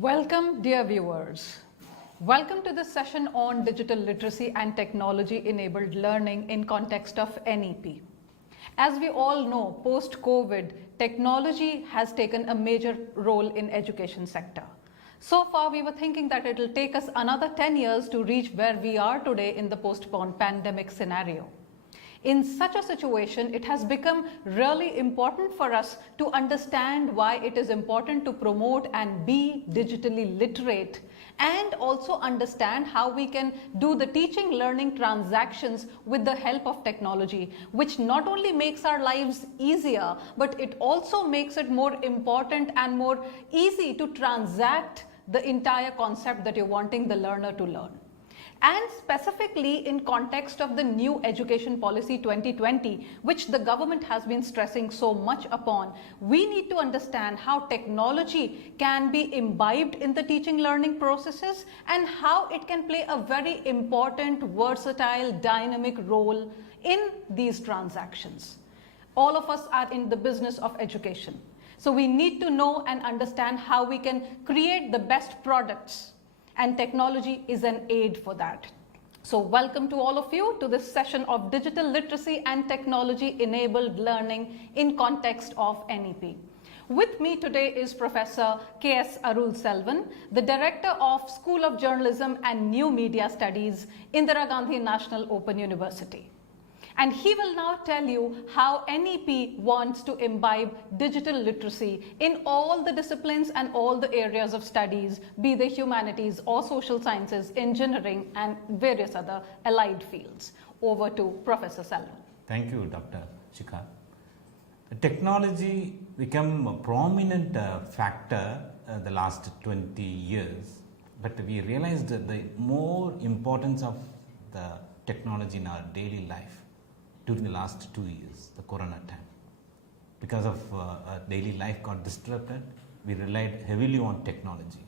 Welcome, dear viewers. Welcome to this session on digital literacy and technology-enabled learning in context of NEP. As we all know, post-COVID, technology has taken a major role in education sector. So far, we were thinking that it will take us another 10 years to reach where we are today in the post-pandemic scenario. In such a situation, it has become really important for us to understand why it is important to promote and be digitally literate, and also understand how we can do the teaching learning transactions with the help of technology, which not only makes our lives easier, but it also makes it more important and more easy to transact the entire concept that you're wanting the learner to learn. And specifically in context of the new education policy 2020, which the government has been stressing so much upon, we need to understand how technology can be imbibed in the teaching learning processes and how it can play a very important, versatile, dynamic role in these transactions. All of us are in the business of education. So we need to know and understand how we can create the best products, and technology is an aid for that. So welcome to all of you to this session of digital literacy and technology enabled learning in context of NEP. With me today is Professor K.S. Arul Selvam, the Director of School of Journalism and New Media Studies, Indira Gandhi National Open University. And he will now tell you how NEP wants to imbibe digital literacy in all the disciplines and all the areas of studies, be they humanities or social sciences, engineering, and various other allied fields. Over to Professor Selvam. Thank you, Dr. Shikha. Technology became a prominent factor the last 20 years, but we realized that the more importance of the technology in our daily life during the last 2 years, the corona time. Because of daily life got disrupted, we relied heavily on technology.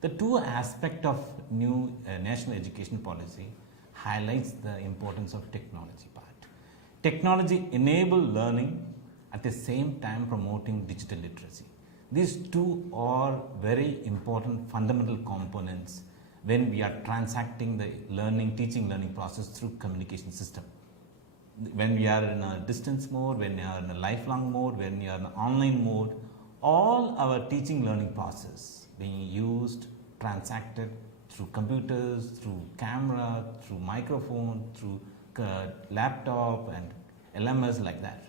The two aspects of new national education policy highlights the importance of technology part. Technology enabled learning at the same time promoting digital literacy. These two are very important fundamental components when we are transacting the teaching learning process through communication system. When we are in a distance mode, when we are in a lifelong mode, when we are in an online mode, all our teaching learning process being used, transacted through computers, through camera, through microphone, through laptop and LMS like that.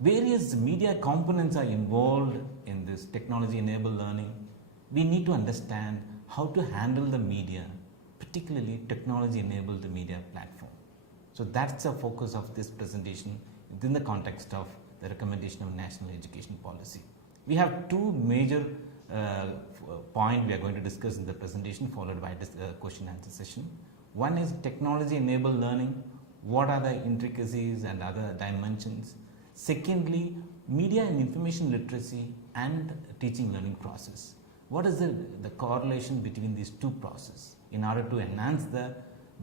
Various media components are involved in this technology enabled learning. We need to understand how to handle the media, particularly technology enabled media platform. So that's the focus of this presentation within the context of the recommendation of national education policy. We have two major points we are going to discuss in the presentation, followed by this question answer session. One is technology enabled learning. What are the intricacies and other dimensions? Secondly, media and information literacy and teaching learning process. What is the correlation between these two processes in order to enhance the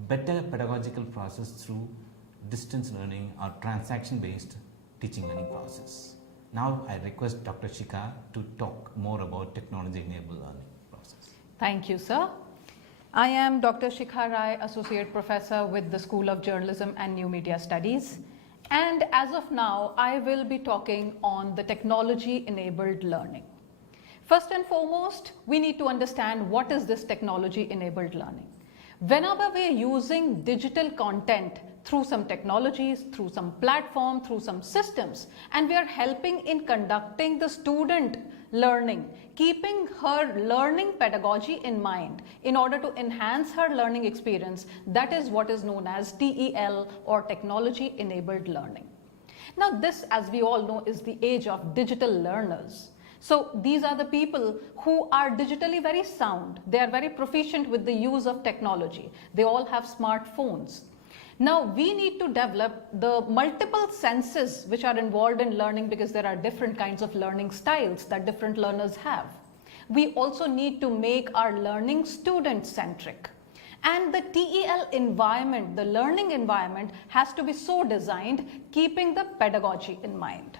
better pedagogical process through distance learning or transaction based teaching learning process. Now I request Dr. Shikha to talk more about technology enabled learning process. Thank you, sir. I am Dr. Shikha Rai, Associate Professor with the School of Journalism and New Media Studies. And as of now, I will be talking on the technology enabled learning. First and foremost, we need to understand what is this technology enabled learning. Whenever we are using digital content through some technologies, through some platform, through some systems, and we are helping in conducting the student learning, keeping her learning pedagogy in mind in order to enhance her learning experience, that is what is known as TEL or technology enabled learning. Now this, as we all know, is the age of digital learners. So these are the people who are digitally very sound. They are very proficient with the use of technology. They all have smartphones. Now we need to develop the multiple senses which are involved in learning, because there are different kinds of learning styles that different learners have. We also need to make our learning student centric. And the TEL environment, the learning environment, has to be so designed keeping the pedagogy in mind.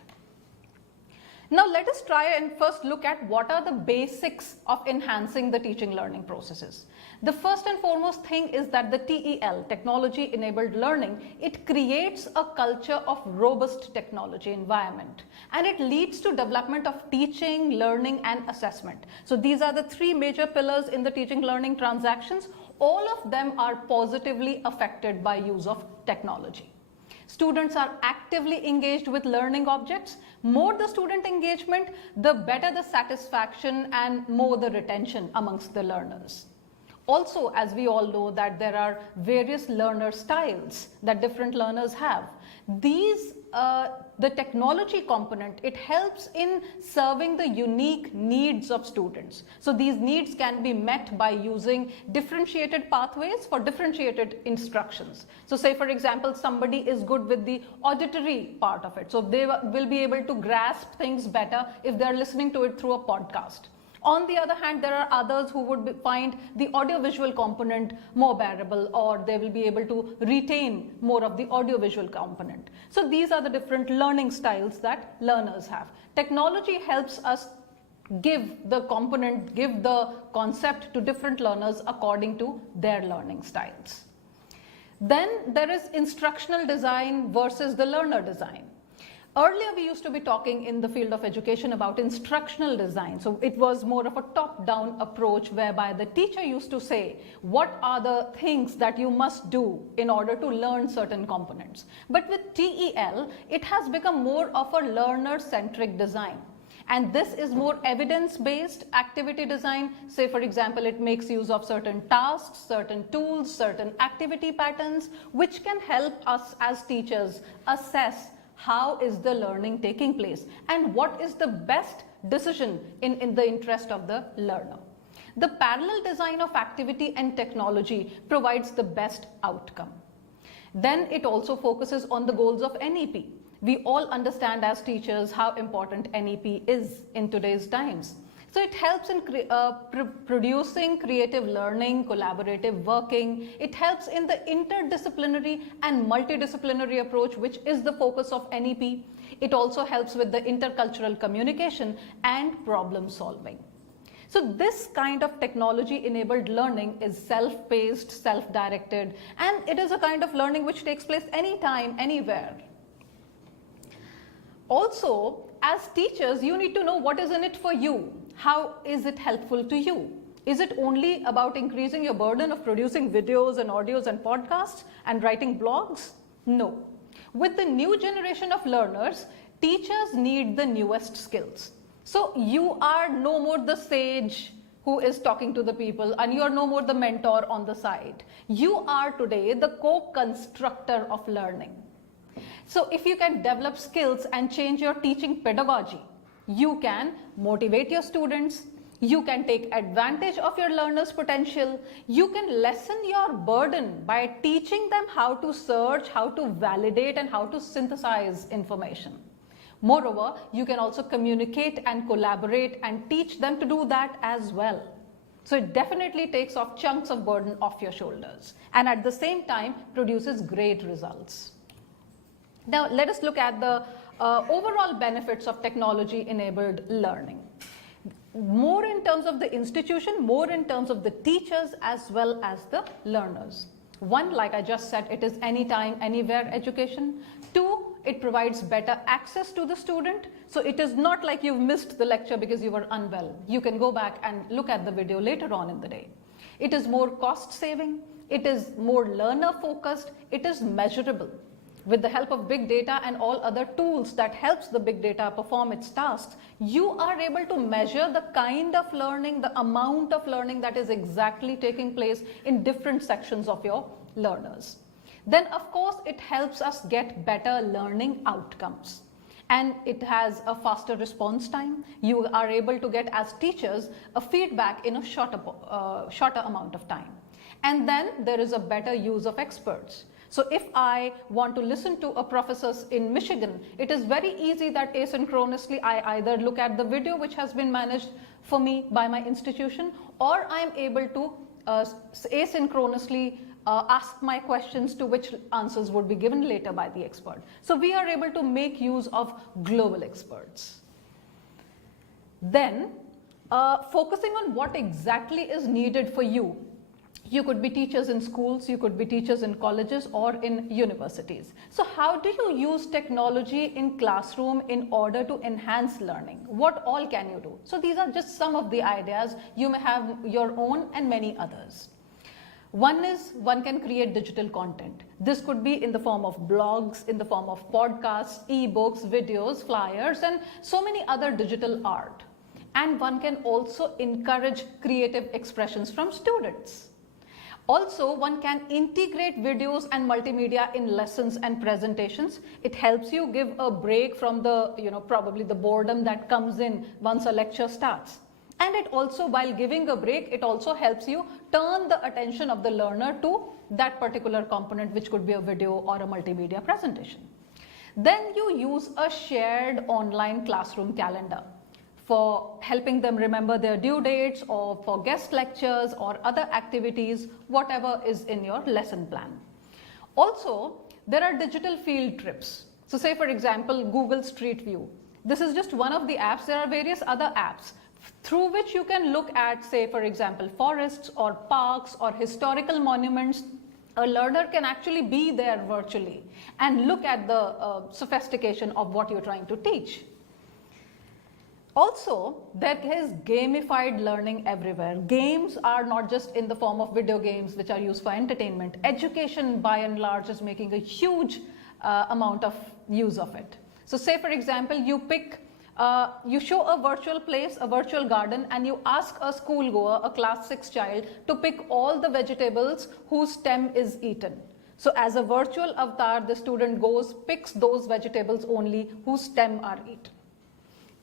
Now let us try and first look at what are the basics of enhancing the teaching learning processes. The first and foremost thing is that the TEL, technology enabled learning, it creates a culture of robust technology environment, and it leads to development of teaching, learning and assessment. So these are the three major pillars in the teaching learning transactions. All of them are positively affected by use of technology. Students are actively engaged with learning objects. More the student engagement, the better the satisfaction and more the retention amongst the learners. Also, as we all know that there are various learner styles that different learners have. These, the technology component, it helps in serving the unique needs of students. So these needs can be met by using differentiated pathways for differentiated instructions. So say for example, somebody is good with the auditory part of it. So they will be able to grasp things better if they're listening to it through a podcast. On the other hand, there are others who would find the audiovisual component more bearable, or they will be able to retain more of the audiovisual component. So these are the different learning styles that learners have. Technology helps us give the component, give the concept to different learners according to their learning styles. Then there is instructional design versus the learner design. Earlier, we used to be talking in the field of education about instructional design. So it was more of a top-down approach whereby the teacher used to say, what are the things that you must do in order to learn certain components? But with TEL, it has become more of a learner-centric design. And this is more evidence-based activity design. Say, for example, it makes use of certain tasks, certain tools, certain activity patterns, which can help us as teachers assess how is the learning taking place and what is the best decision in the interest of the learner. The parallel design of activity and technology provides the best outcome. Then it also focuses on the goals of NEP. We all understand as teachers how important NEP is in today's times. So it helps in producing creative learning, collaborative working. It helps in the interdisciplinary and multidisciplinary approach, which is the focus of NEP. It also helps with the intercultural communication and problem solving. So this kind of technology-enabled learning is self-paced, self-directed, and it is a kind of learning which takes place anytime, anywhere. Also, as teachers, you need to know what is in it for you. How is it helpful to you? Is it only about increasing your burden of producing videos and audios and podcasts and writing blogs? No. With the new generation of learners, teachers need the newest skills. So you are no more the sage who is talking to the people, and you are no more the mentor on the side. You are today the co-constructor of learning. So if you can develop skills and change your teaching pedagogy, you can motivate your students, you can take advantage of your learners' potential, you can lessen your burden by teaching them how to search, how to validate and how to synthesize information. Moreover, you can also communicate and collaborate and teach them to do that as well. So it definitely takes off chunks of burden off your shoulders and at the same time produces great results. Now let us look at the overall benefits of technology-enabled learning. More in terms of the institution, more in terms of the teachers as well as the learners. One, like I just said, it is anytime, anywhere education. Two, it provides better access to the student. So it is not like you've missed the lecture because you were unwell. You can go back and look at the video later on in the day. It is more cost saving. It is more learner focused. It is measurable. With the help of big data and all other tools that helps the big data perform its tasks, you are able to measure the kind of learning, the amount of learning that is exactly taking place in different sections of your learners. Then of course it helps us get better learning outcomes. And it has a faster response time. You are able to get as teachers a feedback in a shorter amount of time. And then there is a better use of experts. So if I want to listen to a professor in Michigan, it is very easy that asynchronously I either look at the video which has been managed for me by my institution, or I am able to asynchronously ask my questions to which answers would be given later by the expert. So we are able to make use of global experts. Then focusing on what exactly is needed for you. You could be teachers in schools, you could be teachers in colleges or in universities. So how do you use technology in classroom in order to enhance learning? What all can you do? So these are just some of the ideas. You may have your own and many others. One is one can create digital content. This could be in the form of blogs, in the form of podcasts, ebooks, videos, flyers, and so many other digital art. And one can also encourage creative expressions from students. Also, one can integrate videos and multimedia in lessons and presentations. It helps you give a break from the, probably the boredom that comes in once a lecture starts. And it also, while giving a break, it also helps you turn the attention of the learner to that particular component, which could be a video or a multimedia presentation. Then you use a shared online classroom calendar for helping them remember their due dates or for guest lectures or other activities, whatever is in your lesson plan. Also, there are digital field trips. So say for example, Google Street View. This is just one of the apps. There are various other apps through which you can look at, say for example, forests or parks or historical monuments. A learner can actually be there virtually and look at the sophistication of what you're trying to teach. Also, there is gamified learning everywhere. Games are not just in the form of video games which are used for entertainment. Education by and large is making a huge amount of use of it. So say for example, you show a virtual place, a virtual garden, and you ask a schoolgoer, a class 6 child, to pick all the vegetables whose stem is eaten. So as a virtual avatar, the student goes, picks those vegetables only whose stem are eaten.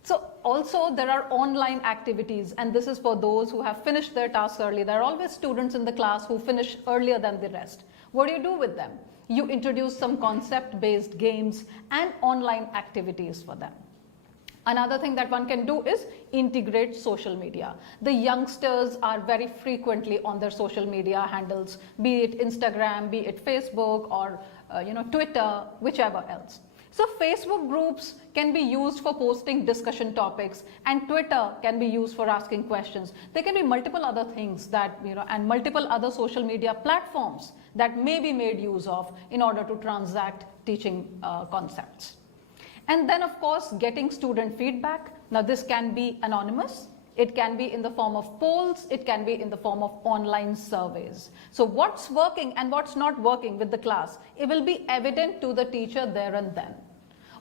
So also there are online activities, and this is for those who have finished their tasks early. There are always students in the class who finish earlier than the rest. What do you do with them? You introduce some concept-based games and online activities for them. Another thing that one can do is integrate social media. The youngsters are very frequently on their social media handles, be it Instagram, be it Facebook, or Twitter, whichever else. So Facebook groups can be used for posting discussion topics, and Twitter can be used for asking questions. There can be multiple other things that, and multiple other social media platforms that may be made use of in order to transact teaching concepts. And then of course, getting student feedback. Now this can be anonymous. It can be in the form of polls. It can be in the form of online surveys. So what's working and what's not working with the class, it will be evident to the teacher there and then.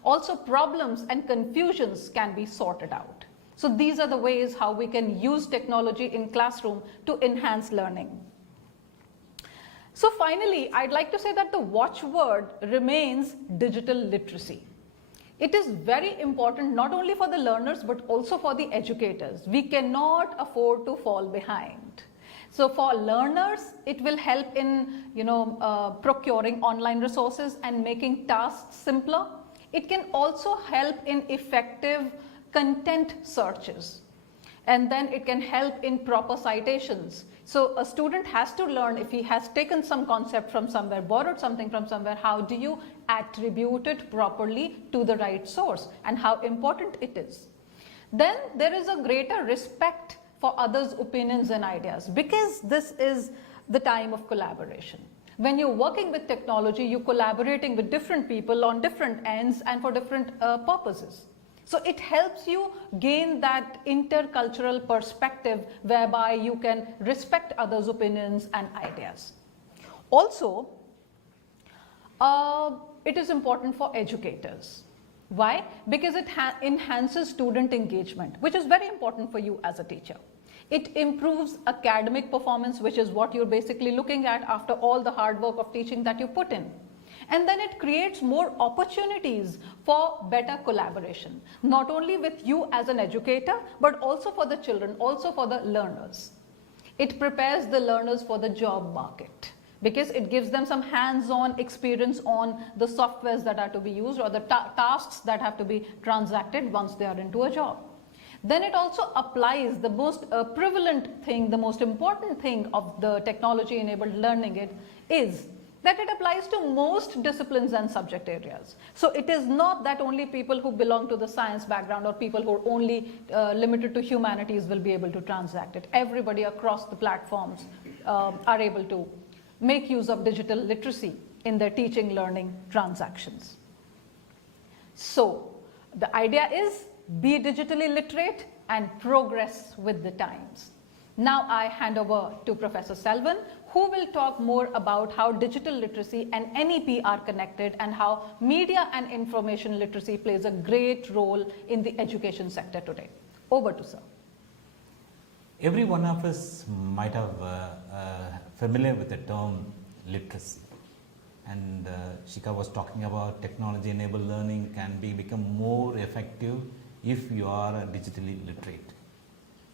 Also, problems and confusions can be sorted out. So these are the ways how we can use technology in classroom to enhance learning. So finally, I'd like to say that the watchword remains digital literacy. It is very important not only for the learners but also for the educators. We cannot afford to fall behind. So for learners, it will help in procuring online resources and making tasks simpler. It can also help in effective content searches. And then it can help in proper citations. So a student has to learn, if he has taken some concept from somewhere, borrowed something from somewhere, how do you attribute it properly to the right source and how important it is. Then there is a greater respect for others' opinions and ideas, because this is the time of collaboration. When you're working with technology, you're collaborating with different people on different ends and for different purposes. So it helps you gain that intercultural perspective whereby you can respect others' opinions and ideas. Also, it is important for educators. Why? Because it enhances student engagement, which is very important for you as a teacher. It improves academic performance, which is what you're basically looking at after all the hard work of teaching that you put in. And then it creates more opportunities for better collaboration, not only with you as an educator, but also for the children, also for the learners. It prepares the learners for the job market, because it gives them some hands-on experience on the softwares that are to be used or the tasks that have to be transacted once they are into a job. Then it also applies the most prevalent thing, the most important thing of the technology-enabled learning is that it applies to most disciplines and subject areas. So it is not that only people who belong to the science background or people who are only limited to humanities will be able to transact it. Everybody across the platforms are able to make use of digital literacy in their teaching, learning transactions. So the idea is be digitally literate and progress with the times. Now I hand over to Professor Selvam, who will talk more about how digital literacy and NEP are connected and how media and information literacy plays a great role in the education sector today. Over to sir. Every one of us might have familiar with the term literacy. And Shikha was talking about technology-enabled learning can become more effective if you are digitally literate.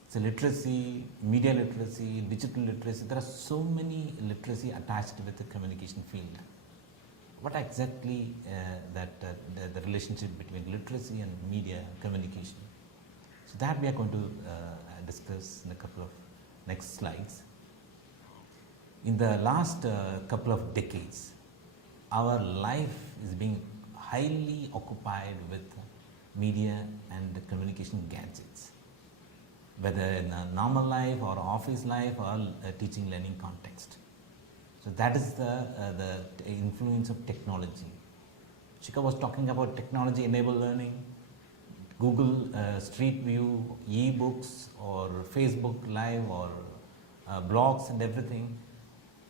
So literacy, media literacy, digital literacy, there are so many literacy attached with the communication field. What exactly the relationship between literacy and media communication? So that we are going to discuss in a couple of next slides. In the last couple of decades, our life is being highly occupied with media and communication gadgets, whether in a normal life or office life or a teaching learning context. So that is the influence of technology. Shikha was talking about technology enabled learning, Google Street View, e-books or Facebook Live or blogs and everything.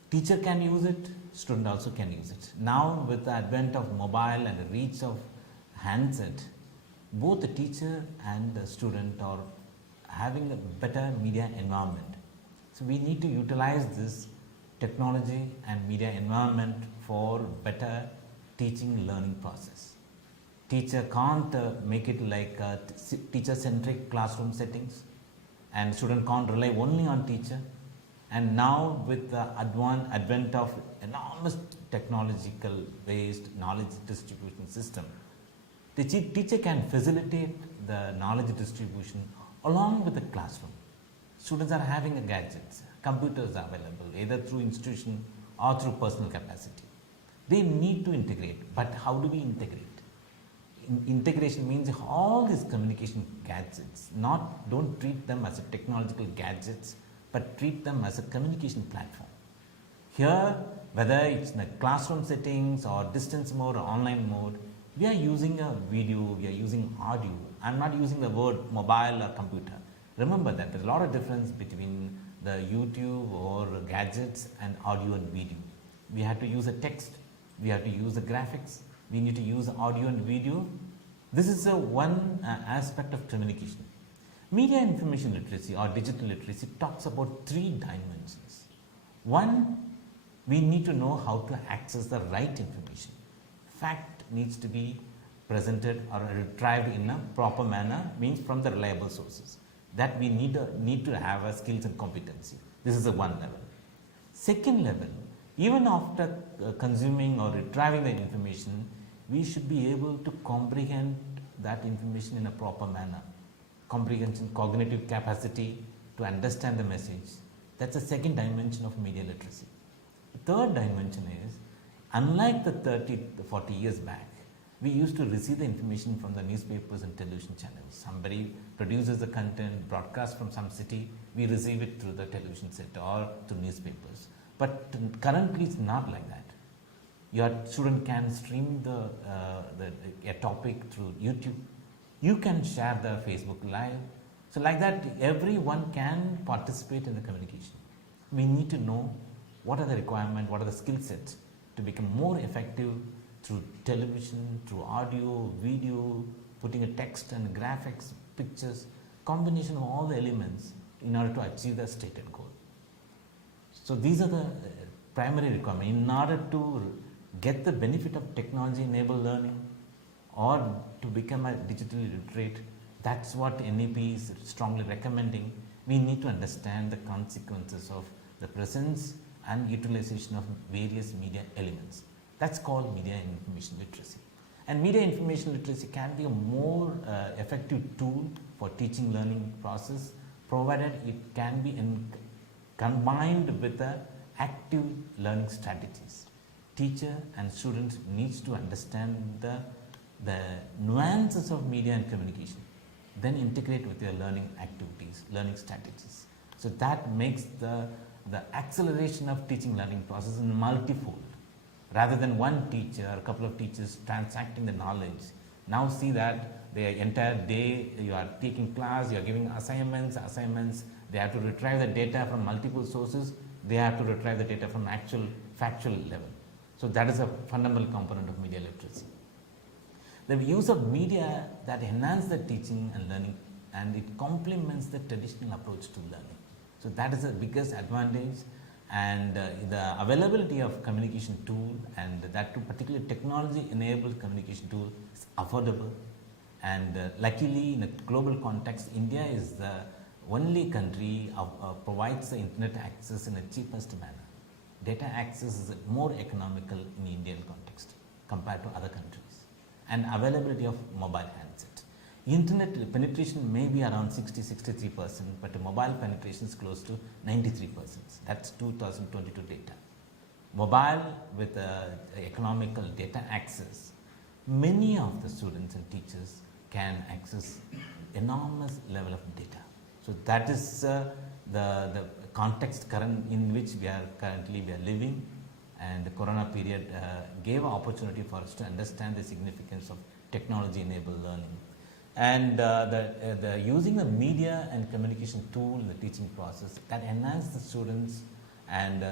Teacher can use it, student also can use it. Now with the advent of mobile and the reach of handset, both the teacher and the student are having a better media environment. So we need to utilize this technology and media environment for better teaching learning process. Teacher can't make it like a teacher-centric classroom settings, and student can't rely only on teacher. And now with the advent of enormous technological based knowledge distribution system, the teacher can facilitate the knowledge distribution along with the classroom. Students are having gadgets, computers are available either through institution or through personal capacity. They need to integrate, but how do we integrate? Integration means all these communication gadgets, don't treat them as a technological gadgets, but treat them as a communication platform. Here, whether it's in a classroom settings or distance mode or online mode, we are using a video, we are using audio. I'm not using the word mobile or computer. Remember that there's a lot of difference between the YouTube or gadgets and audio and video. We have to use a text, we have to use the graphics, we need to use audio and video. This is one aspect of communication. Media information literacy or digital literacy talks about 3 dimensions. One, we need to know how to access the right information. Fact needs to be presented or retrieved in a proper manner, means from the reliable sources. That we need to have a skills and competency. This is the one level. Second level, even after consuming or retrieving the information, we should be able to comprehend that information in a proper manner. Comprehension, cognitive capacity to understand the message. That's the second dimension of media literacy. The third dimension is, unlike the 40 years back, we used to receive the information from the newspapers and television channels. Somebody produces the content, broadcasts from some city, we receive it through the television set or through newspapers. But currently it's not like that. Your student can stream a topic through YouTube. You can share the Facebook Live. So like that, everyone can participate in the communication. We need to know what are the requirements, what are the skill sets to become more effective through television, through audio, video, putting a text and graphics, pictures, combination of all the elements in order to achieve the stated goal. So these are the primary requirements. In order to get the benefit of technology-enabled learning or to become a digitally literate, that's what NEP is strongly recommending. We need to understand the consequences of the presence and utilization of various media elements. That's called media and information literacy. And media information literacy can be a more effective tool for teaching learning process, provided it can be combined with the active learning strategies. teacher and students needs to understand the nuances of media and communication, then integrate with your learning activities, learning strategies. So that makes the acceleration of teaching learning process in multifold. Rather than one teacher or a couple of teachers transacting the knowledge, now see that the entire day you are taking class, you are giving assignments, they have to retrieve the data from multiple sources, they have to retrieve the data from actual factual level. So that is a fundamental component of media literacy. The use of media that enhance the teaching and learning, and it complements the traditional approach to learning. So that is the biggest advantage, and the availability of communication tool, and that too particularly technology enabled communication tool is affordable, and luckily in a global context India is the only country provides the internet access in the cheapest manner. Data access is more economical in Indian context compared to other countries, and availability of mobile handset. Internet penetration may be around 60-63%, but mobile penetration is close to 93%. That's 2022 data. Mobile with economical data access, many of the students and teachers can access enormous level of data. So that is the context in which we are currently living, and the corona period gave an opportunity for us to understand the significance of technology enabled learning. And the using the media and communication tool in the teaching process that enhance the students, and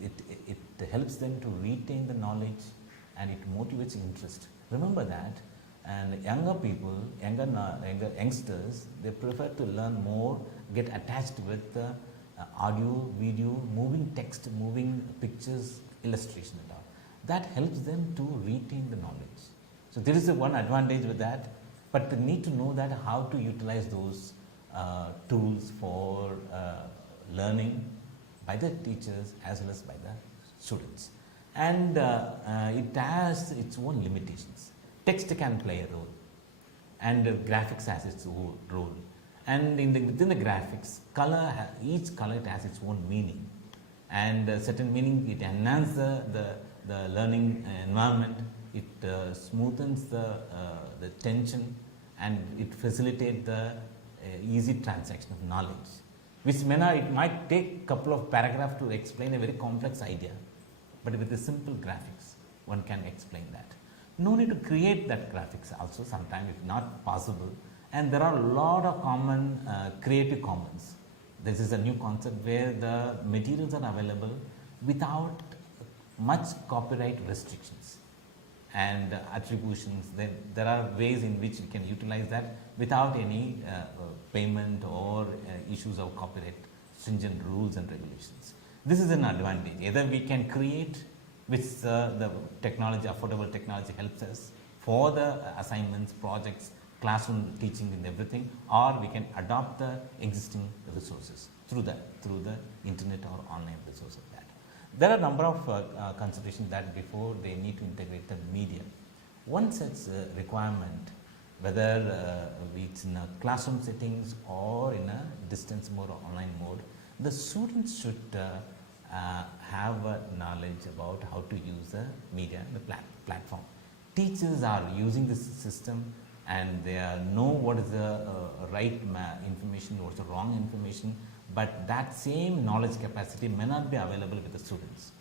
it helps them to retain the knowledge, and it motivates interest. Remember that, and younger people, youngsters, they prefer to learn more, get attached with audio, video, moving text, moving pictures, illustration and all. That helps them to retain the knowledge. So there is one advantage with that, but they need to know that how to utilize those tools for learning by the teachers as well as by the students. And it has its own limitations. Text can play a role, and graphics has its own role. And within the graphics, each color it has its own meaning, and certain meaning it enhances the learning environment, it smoothens the tension, and it facilitates the easy transaction of knowledge, which it might take a couple of paragraphs to explain a very complex idea, but with the simple graphics one can explain that. No need to create that graphics also, sometimes if not possible. And there are a lot of common creative commons. This is a new concept where the materials are available without much copyright restrictions and attributions. There are ways in which we can utilize that without any payment or issues of copyright stringent rules and regulations. This is an advantage. Either we can create, which the technology, affordable technology helps us for the assignments, projects, classroom teaching and everything, or we can adopt the existing resources through the internet or online resource of that. There are a number of considerations that before they need to integrate the media. One such requirement, whether it's in a classroom settings or in a distance mode or online mode, the students should have knowledge about how to use the media and the platform. Teachers are using this system, and they know what is the right information, what is the wrong information, but that same knowledge capacity may not be available with the students.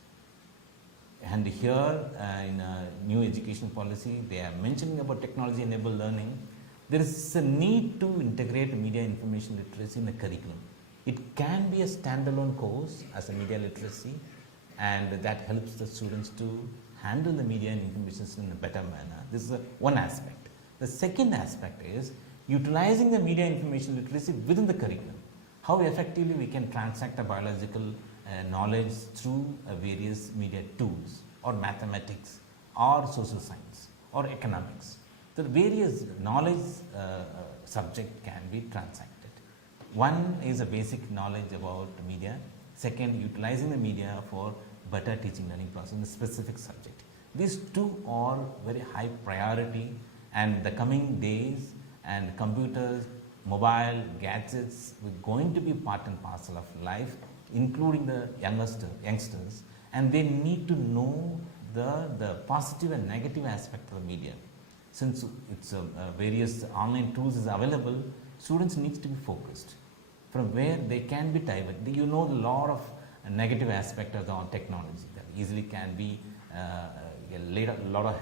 And here in a new education policy, they are mentioning about technology enabled learning. There is a need to integrate media information literacy in the curriculum. It can be a standalone course as a media literacy, and that helps the students to handle the media and information in a better manner. This is one aspect. The second aspect is utilizing the media information literacy within the curriculum. How effectively we can transact the biological knowledge through various media tools, or mathematics, or social science, or economics. The various knowledge subject can be transacted. One is a basic knowledge about media. Second, utilizing the media for better teaching learning process in a specific subject. These two are very high priority, and the coming days and computers, mobile, gadgets were going to be part and parcel of life, including the youngsters, and they need to know the positive and negative aspect of the media. Since it's various online tools is available, students needs to be focused from where they can be diverted. You know, a lot of negative aspect of the technology that easily can be a lot of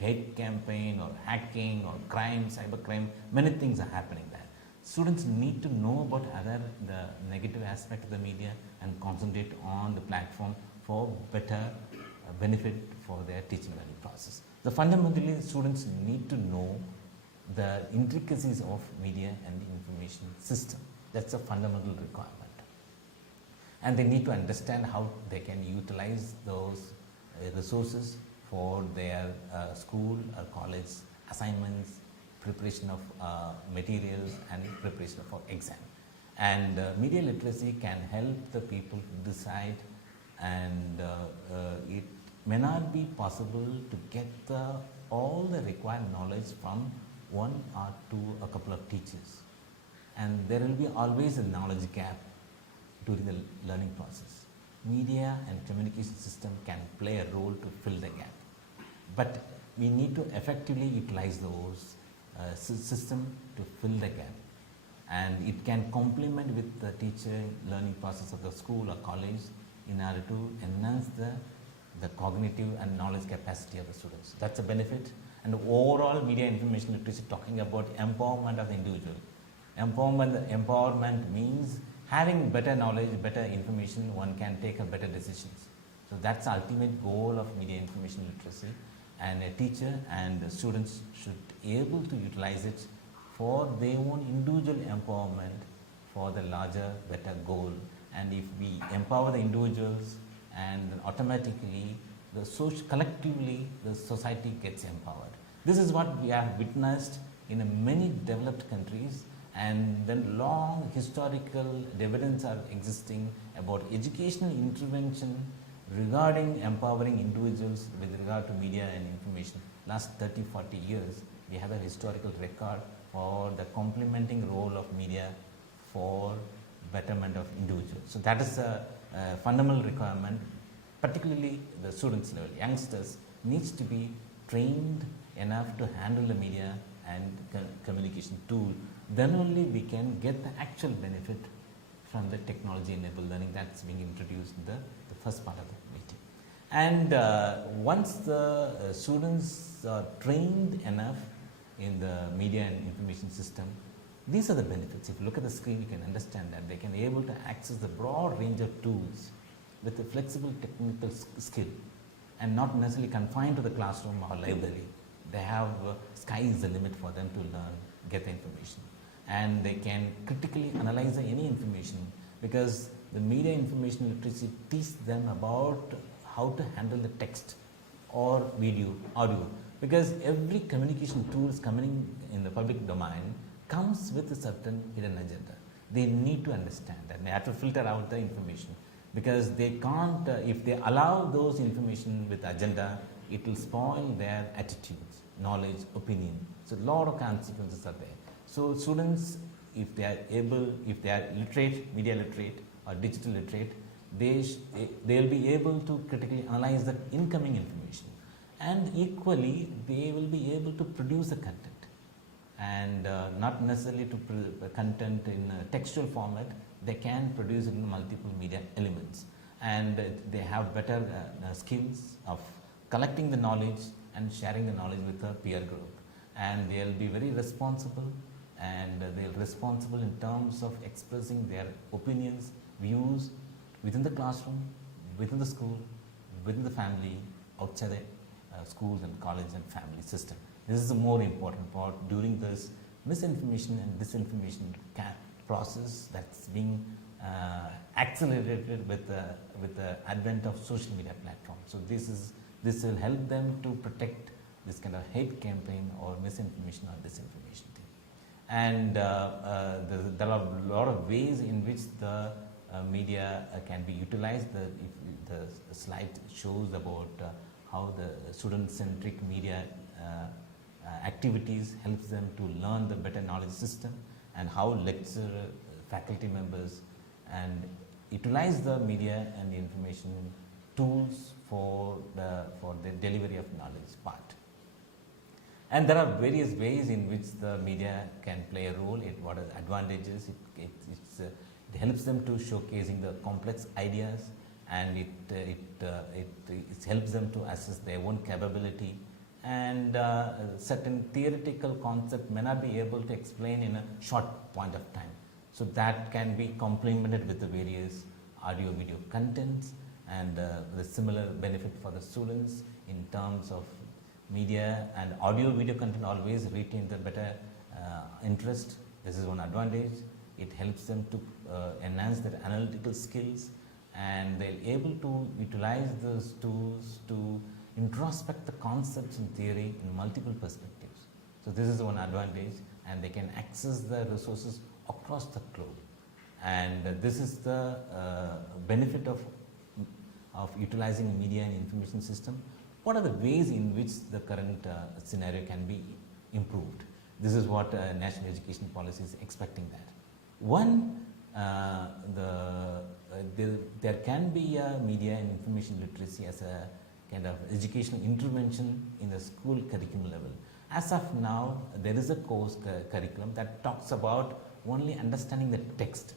hate campaign or hacking or crime, cybercrime, many things are happening there. Students need to know about the negative aspect of the media and concentrate on the platform for better benefit for their teaching learning process. So fundamentally, students need to know the intricacies of media and information system. That's a fundamental requirement. And they need to understand how they can utilize those resources for their school or college assignments, preparation of materials, and preparation for exam. And media literacy can help the people decide, and it may not be possible to get all the required knowledge from one or two, a couple of teachers. And there will be always a knowledge gap during the learning process. Media and communication system can play a role to fill the gap. But we need to effectively utilize those system to fill the gap. And it can complement with the teacher learning process of the school or college in order to enhance the cognitive and knowledge capacity of the students. That's a benefit. And overall media information literacy, talking about empowerment of the individual. Empowerment means having better knowledge, better information, one can take a better decisions. So that's the ultimate goal of media information literacy, and a teacher and the students should be able to utilize it for their own individual empowerment for the larger, better goal. And if we empower the individuals, and automatically collectively the society gets empowered. This is what we have witnessed in many developed countries, and then long historical evidence are existing about educational intervention regarding empowering individuals with regard to media and information. Last 30-40 years, we have a historical record for the complementing role of media for betterment of individuals. So that is a fundamental requirement, particularly the students level. Youngsters needs to be trained enough to handle the media and communication tool. Then only we can get the actual benefit from the technology enabled learning that's being introduced in the first part of the meeting. And once the students are trained enough in the media and information system, these are the benefits. If you look at the screen, you can understand that they can be able to access the broad range of tools with a flexible technical skill, and not necessarily confined to the classroom or library. They have sky is the limit for them to learn, get the information, and they can critically analyze any information, because the media information literacy teaches them about how to handle the text or video, audio, because every communication tool is coming in the public domain comes with a certain hidden agenda. They need to understand that. They have to filter out the information, because they can't, if they allow those information with agenda, it will spoil their attitudes, knowledge, opinion. So a lot of consequences are there. So students, if they are able, if they are literate, media literate or digital literate, they will be able to critically analyze the incoming information, and equally they will be able to produce the content, and not necessarily to content in a textual format. They can produce it in multiple media elements, and they have better skills of collecting the knowledge and sharing the knowledge with a peer group, and they will be very responsible, and they are responsible in terms of expressing their opinions, views within the classroom, within the school, within the family, outside the schools and college and family system. This is the more important part during this misinformation and disinformation process that's being accelerated with the advent of social media platforms. So this will help them to protect this kind of hate campaign or misinformation or disinformation thing. And there are a lot of ways in which the media can be utilized. The slide shows about how the student-centric media activities helps them to learn the better knowledge system, and how lecturer, faculty members and utilize the media and the information tools for the delivery of knowledge part. And there are various ways in which the media can play a role. What are the advantages? It helps them to showcasing the complex ideas, and it helps them to assess their own capability, and certain theoretical concept may not be able to explain in a short point of time. So that can be complemented with the various audio video contents, and the similar benefit for the students in terms of media and audio video content always retain the better interest. This is one advantage. It helps them to enhance their analytical skills, and they're able to utilize those tools to introspect the concepts and theory in multiple perspectives. So this is one advantage, and they can access the resources across the globe. And this is the benefit of utilizing media and information system. What are the ways in which the current scenario can be improved? This is what national education policy is expecting that. One, there can be a media and information literacy as a kind of educational intervention in the school curriculum level. As of now, there is a course curriculum that talks about only understanding the text.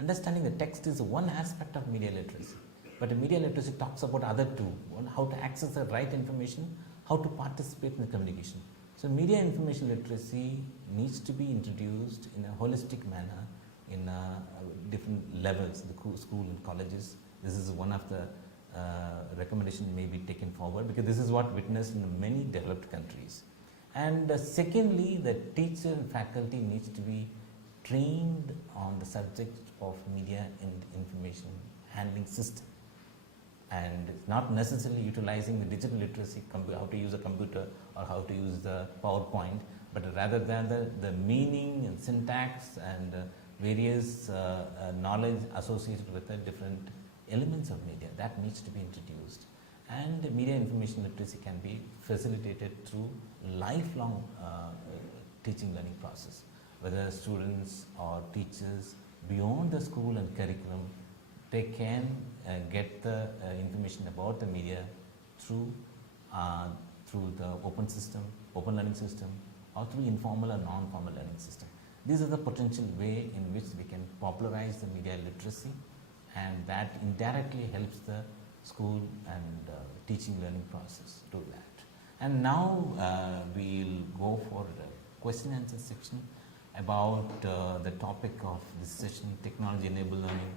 Understanding the text is one aspect of media literacy, but media literacy talks about other two: one, how to access the right information, how to participate in the communication. So media information literacy needs to be introduced in a holistic manner in different levels, the school and colleges. This is one of the recommendation may be taken forward, because this is what witnessed in many developed countries. And secondly, the teacher and faculty needs to be trained on the subject of media and information handling system, and not necessarily utilizing the digital literacy, how to use a computer or how to use the PowerPoint, but rather than the meaning and syntax and various knowledge associated with the different elements of media that needs to be introduced. And media information literacy can be facilitated through lifelong teaching learning process, whether students or teachers beyond the school and curriculum, they can get the information about the media through the open system, open learning system, or through informal or non-formal learning system. These are the potential way in which we can popularize the media literacy, and that indirectly helps the school and teaching learning process to that. And now we'll go for the question and answer section about the topic of this session: technology enabled learning,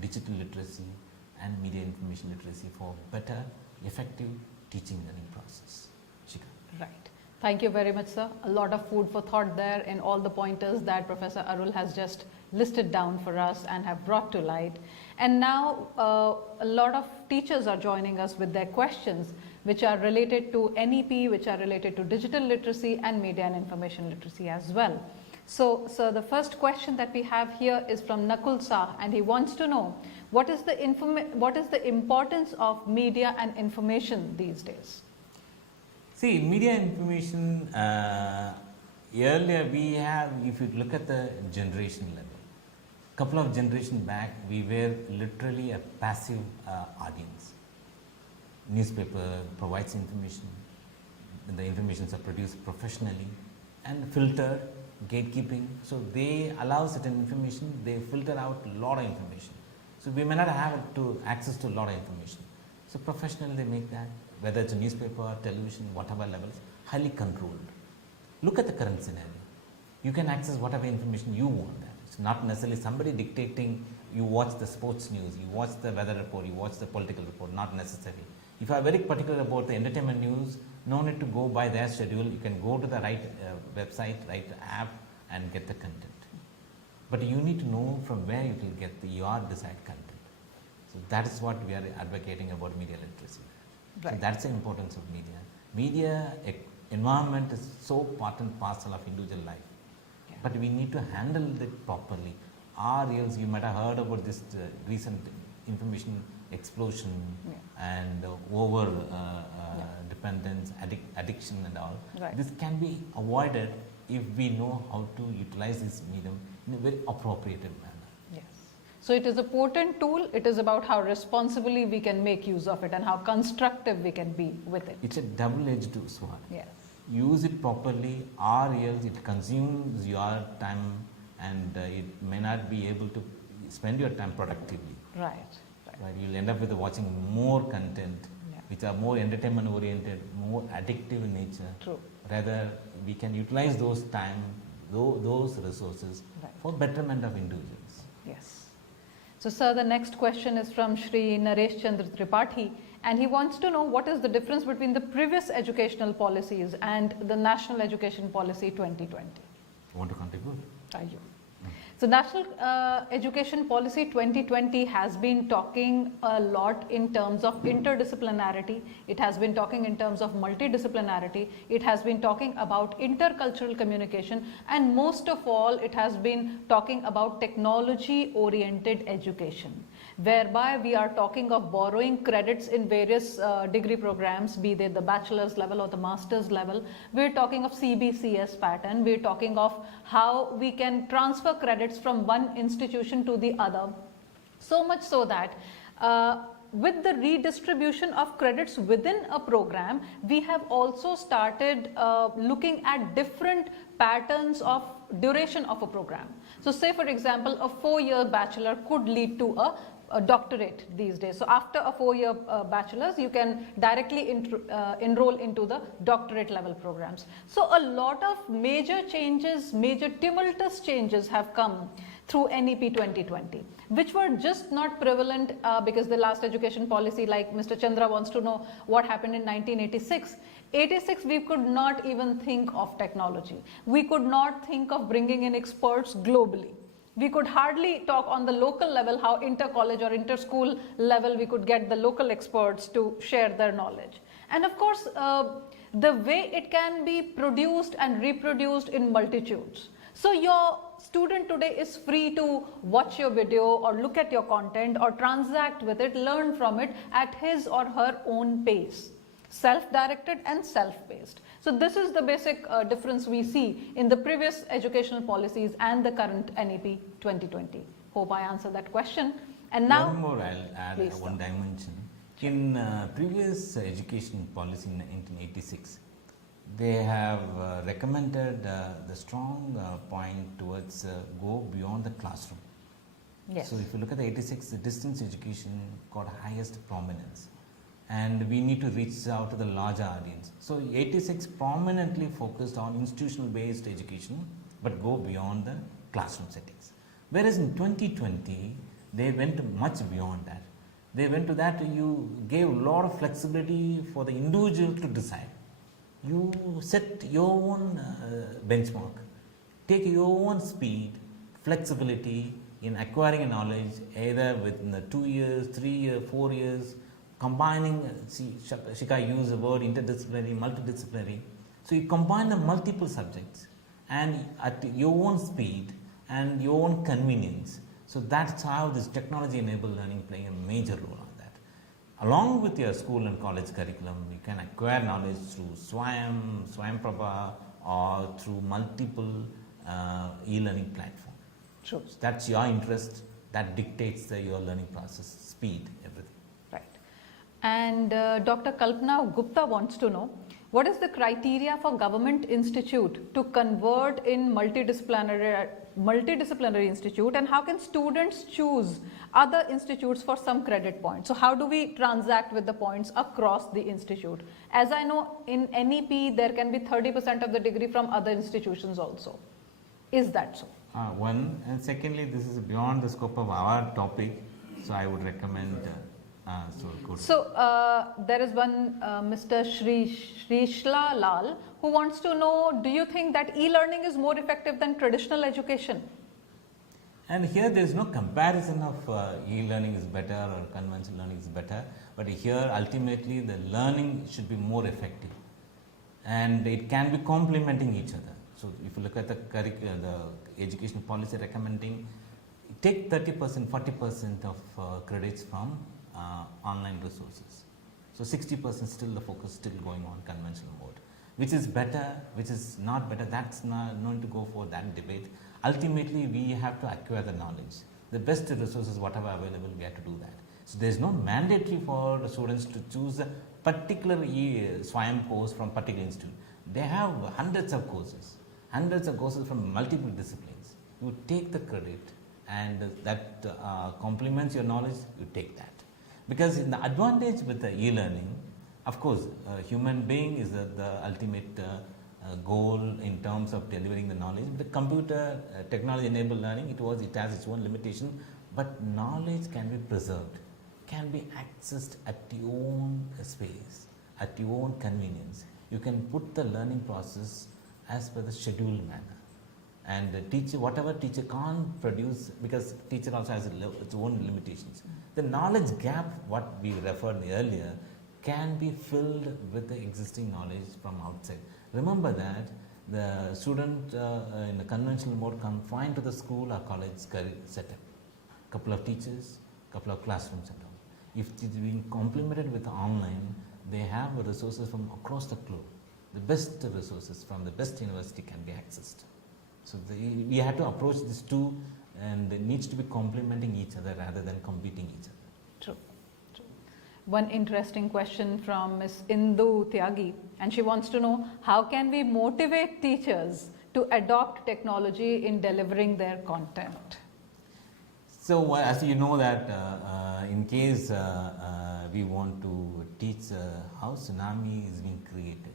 digital literacy and media information literacy for better, effective teaching learning process. Shikha. Right. Thank you very much, sir. A lot of food for thought there in all the pointers that Professor Arul has just listed down for us and have brought to light. And now a lot of teachers are joining us with their questions, which are related to NEP, which are related to digital literacy and media and information literacy as well. So the first question that we have here is from Nakul Shah, and he wants to know what is the importance of media and information these days? See, media information, earlier we have, if you look at the generation level, couple of generations back, we were literally a passive audience. Newspaper provides information, the informations are produced professionally and filtered, gatekeeping. So they allow certain information, they filter out a lot of information. So we may not have access to a lot of information. So professionally they make that, whether it's a newspaper, television, whatever levels, highly controlled. Look at the current scenario. You can access whatever information you want. It's not necessarily somebody dictating. You watch the sports news, you watch the weather report, you watch the political report, not necessarily. If you are very particular about the entertainment news, no need to go by their schedule. You can go to the right website, right app and get the content. But you need to know from where you will get your desired content. So that is what we are advocating about media literacy. Right. So that's the importance of media. Media environment is so part and parcel of individual life. Yeah. But we need to handle it properly. You might have heard about this recent information explosion, and over dependence, addiction and all. Right. This can be avoided if we know how to utilize this medium in a very appropriate manner. Yes. So it is a potent tool. It is about how responsibly we can make use of it and how constructive we can be with it. It's a double-edged sword. Yes. Use it properly, or else it consumes your time and it may not be able to spend your time productively. Right. Right? You'll end up with watching more content, which are more entertainment oriented, more addictive in nature. True. Rather, we can utilize those time, those resources for betterment of individuals. Yes. So, sir, the next question is from Shri Naresh Chandra Tripathi, and he wants to know what is the difference between the previous educational policies and the National Education Policy 2020. Want to contribute? Are you? So, National Education Policy 2020 has been talking a lot in terms of interdisciplinarity. It has been talking in terms of multidisciplinarity. It has been talking about intercultural communication, and most of all, it has been talking about technology-oriented education, whereby we are talking of borrowing credits in various degree programs, be they the bachelor's level or the master's level. We're talking of CBCS pattern. We're talking of how we can transfer credits from one institution to the other. So much so that with the redistribution of credits within a program, we have also started looking at different patterns of duration of a program. So say for example, a 4-year bachelor could lead to a doctorate these days. So after a 4-year bachelor's, you can directly enroll into the doctorate level programs. So a lot of major changes, major tumultuous changes have come through NEP 2020, which were just not prevalent because the last education policy, like Mr. Chandra wants to know what happened in 1986. 86, we could not even think of technology. We could not think of bringing in experts globally. We could hardly talk on the local level how inter-college or inter-school level we could get the local experts to share their knowledge. And of course, the way it can be produced and reproduced in multitudes. So your student today is free to watch your video or look at your content or transact with it, learn from it at his or her own pace. Self-directed and self-paced. So this is the basic difference we see in the previous educational policies and the current NEP 2020. Hope I answered that question. And now, one more I'll add one dimension. In previous education policy in 1986, they have recommended the strong point towards go beyond the classroom. yes. So if you look at the 86, the distance education got highest prominence. And we need to reach out to the larger audience. So 86 prominently focused on institutional based education, but go beyond the classroom settings. Whereas in 2020, they went much beyond that. They went to that, you gave a lot of flexibility for the individual to decide. You set your own benchmark, take your own speed, flexibility in acquiring a knowledge, either within the 2 years, 3 years, 4 years, combining, see, Shikha used the word interdisciplinary, multidisciplinary. So you combine the multiple subjects and at your own speed and your own convenience. So that's how this technology-enabled learning playing a major role on that. Along with your school and college curriculum, you can acquire knowledge through Swayamprabha, or through multiple e-learning platforms. True. So that's your interest, that dictates your learning process, speed, everything. And Dr. Kalpana Gupta wants to know, what is the criteria for government institute to convert in multidisciplinary institute, and how can students choose other institutes for some credit points? So how do we transact with the points across the institute? As I know, in NEP, there can be 30% of the degree from other institutions also. Is that so? One, and secondly, this is beyond the scope of our topic, so I would recommend there is one Mr. Shrishla Lal who wants to know, do you think that e-learning is more effective than traditional education? And here there is no comparison of e-learning is better or conventional learning is better, but here ultimately the learning should be more effective and it can be complementing each other. So if you look at the curriculum, the education policy recommending, take 30%, 40% of credits from online resources. So 60% still the focus still going on conventional mode. Which is better, which is not better, that's not going to go for that debate. Ultimately, we have to acquire the knowledge. The best resources, whatever available, we have to do that. So there is no mandatory for the students to choose a particular SWAYAM course from particular institute. They have hundreds of courses from multiple disciplines. You take the credit, and that complements your knowledge, you take that. Because in the advantage with the e-learning, of course, human being is the ultimate goal in terms of delivering the knowledge. The computer technology enabled learning, it has its own limitation, but knowledge can be preserved, can be accessed at your own space, at your own convenience. You can put the learning process as per the scheduled manner. And the teacher, whatever teacher can't produce, because teacher also has its own limitations. The knowledge gap, what we referred earlier, can be filled with the existing knowledge from outside. Remember that the student in the conventional mode confined to the school or college setup, couple of teachers, couple of classrooms and all. If it is being complemented with online, they have resources from across the globe. The best resources from the best university can be accessed. So we have to approach these two, and it needs to be complementing each other rather than competing each other. True. One interesting question from Ms. Indu Tyagi, and she wants to know, how can we motivate teachers to adopt technology in delivering their content? So as you know that in case we want to teach how tsunami is being created,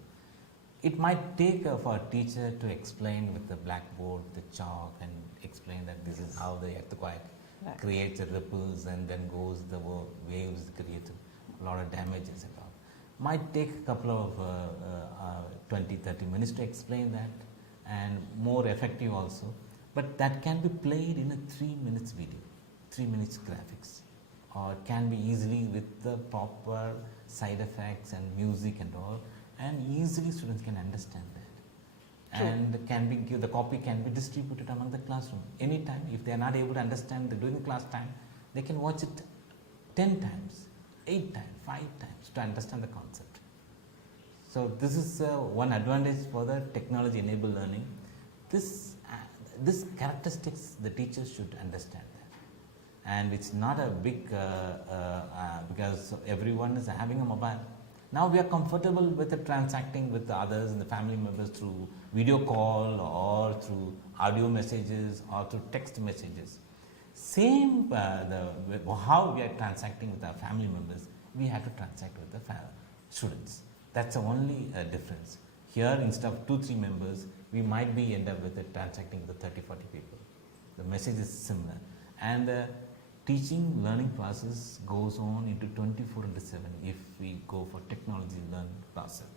it might take for a teacher to explain with the blackboard, the chalk, and explain that this is how the earthquake creates the ripples and then goes the waves create a lot of damages and all. Might take a couple of 20-30 minutes to explain that, and more effective also. But that can be played in a 3 minutes video, 3 minutes graphics, or it can be easily with the proper side effects and music and all, and easily students can understand that. True. And the copy can be distributed among the classroom anytime. If they are not able to understand during the class time, they can watch it 10 times, 8 times, 5 times to understand the concept. So this is one advantage for the technology enabled learning. This characteristics the teachers should understand that, and it's not a big because everyone is having a mobile. Now we are comfortable with transacting with the others and the family members through video call or through audio messages or through text messages. Same how we are transacting with our family members, we have to transact with the students. That's the only difference. Here, instead of 2-3 members, we might be end up with transacting with 30-40 people. The message is similar, and the teaching learning process goes on into 24/7 if we go for technology learning process.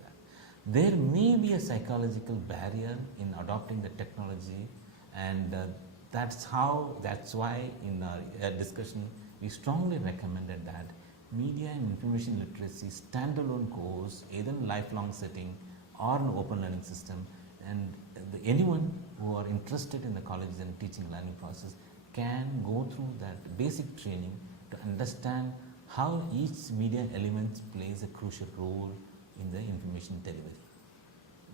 There may be a psychological barrier in adopting the technology, and that's why in our discussion we strongly recommended that media and information literacy standalone course, either in lifelong setting or an open learning system, and anyone who are interested in the college and teaching learning process can go through that basic training to understand how each media element plays a crucial role in the information delivery.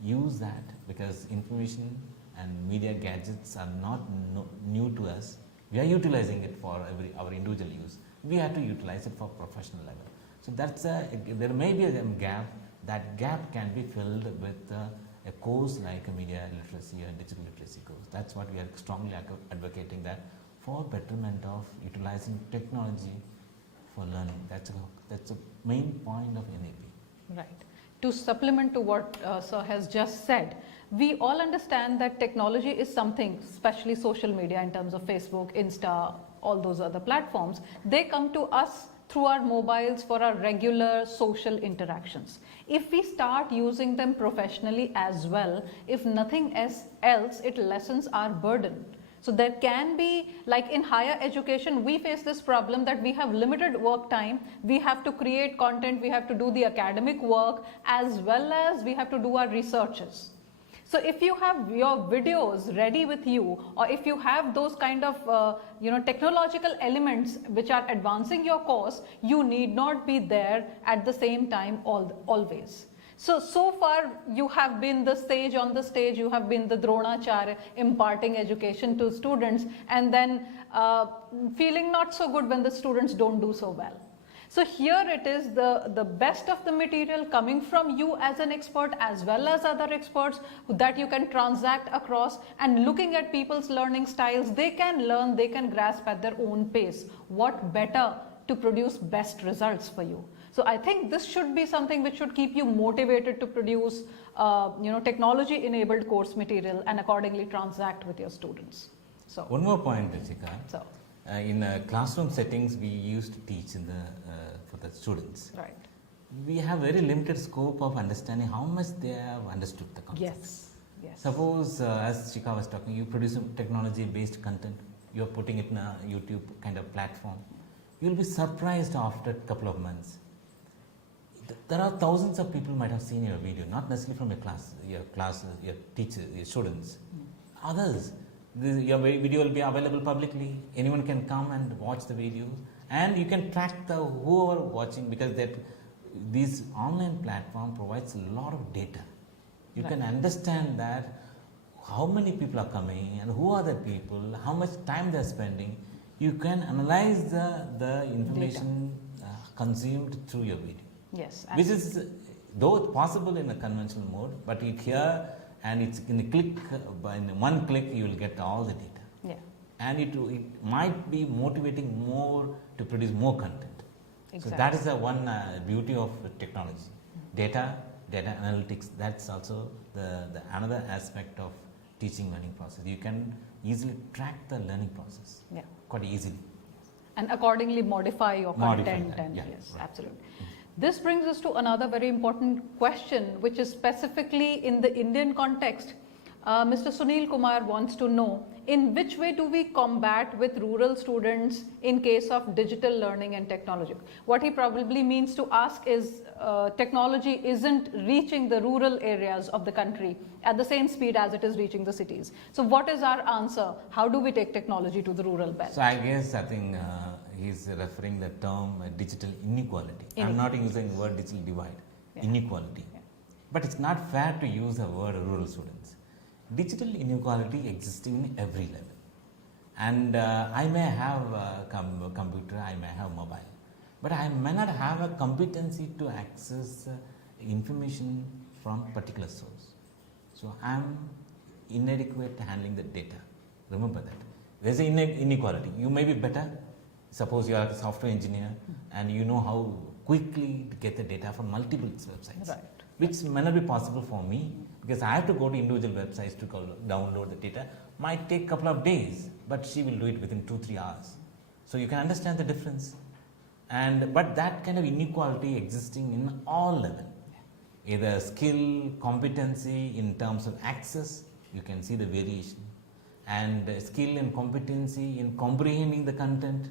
Use that, because information and media gadgets are not new to us. We are utilizing it for our individual use. We have to utilize it for professional level. So that's there may be a gap. That gap can be filled with a course like a media literacy or digital literacy course. That's what we are strongly advocating, that for betterment of utilizing technology for learning. That's a main point of NEP. Right. To supplement to what Sir has just said, we all understand that technology is something, especially social media in terms of Facebook, Insta, all those other platforms, they come to us through our mobiles for our regular social interactions. If we start using them professionally as well, if nothing else, it lessens our burden. So there can be, like in higher education, we face this problem that we have limited work time, we have to create content, we have to do the academic work, as well as we have to do our researches. So if you have your videos ready with you, or if you have those kind of technological elements which are advancing your course, you need not be there at the same time always. So far you have been the sage on the stage, you have been the Dronacharya imparting education to students, and then feeling not so good when the students don't do so well. So here it is the best of the material coming from you as an expert as well as other experts that you can transact across, and looking at people's learning styles, they can learn, they can grasp at their own pace. What better to produce best results for you? So I think this should be something which should keep you motivated to produce technology enabled course material and accordingly transact with your students. So one more point, Shikha. So in classroom settings, we used to teach in for the students. right. We have very limited scope of understanding how much they have understood the concept. Yes. Yes. Suppose, as Shikha was talking, you produce technology-based content, you are putting it in a YouTube kind of platform. You will be surprised after a couple of months. There are thousands of people might have seen your video, not necessarily from your teachers, your students. Others, your video will be available publicly. Anyone can come and watch the videos, and you can track whoever watching, because this online platform provides a lot of data. You can understand that how many people are coming and who are the people, how much time they are spending. You can analyze the information consumed through your video. Yes. Which is, though possible in a conventional mode, but it here and it's in one click you will get all the data. Yeah. And it might be motivating more to produce more content. Exactly. So that is the one beauty of technology. Data analytics, that's also the another aspect of teaching learning process. You can easily track the learning process quite easily. And accordingly modify your content. That, and yeah, yes, right. absolutely. This brings us to another very important question, which is specifically in the Indian context. Mr. Sunil Kumar wants to know, in which way do we combat with rural students in case of digital learning and technology? What he probably means to ask is, technology isn't reaching the rural areas of the country at the same speed as it is reaching the cities. So what is our answer? How do we take technology to the rural belt? So I think he's referring the term digital inequality. I'm not using the word digital divide, inequality. Yeah. But it's not fair to use the word rural students. Digital inequality existing in every level. And I may have a computer, I may have mobile, but I may not have a competency to access information from particular source. So I'm inadequate handling the data. Remember that. There's an inequality. You may be better. Suppose you are a software engineer and you know how quickly to get the data from multiple websites, right, which may not be possible for me, because I have to go to individual websites to download the data. Might take a couple of days, but she will do it within 2-3 hours. So you can understand the difference. But that kind of inequality existing in all levels, either skill, competency in terms of access, you can see the variation, and skill and competency in comprehending the content,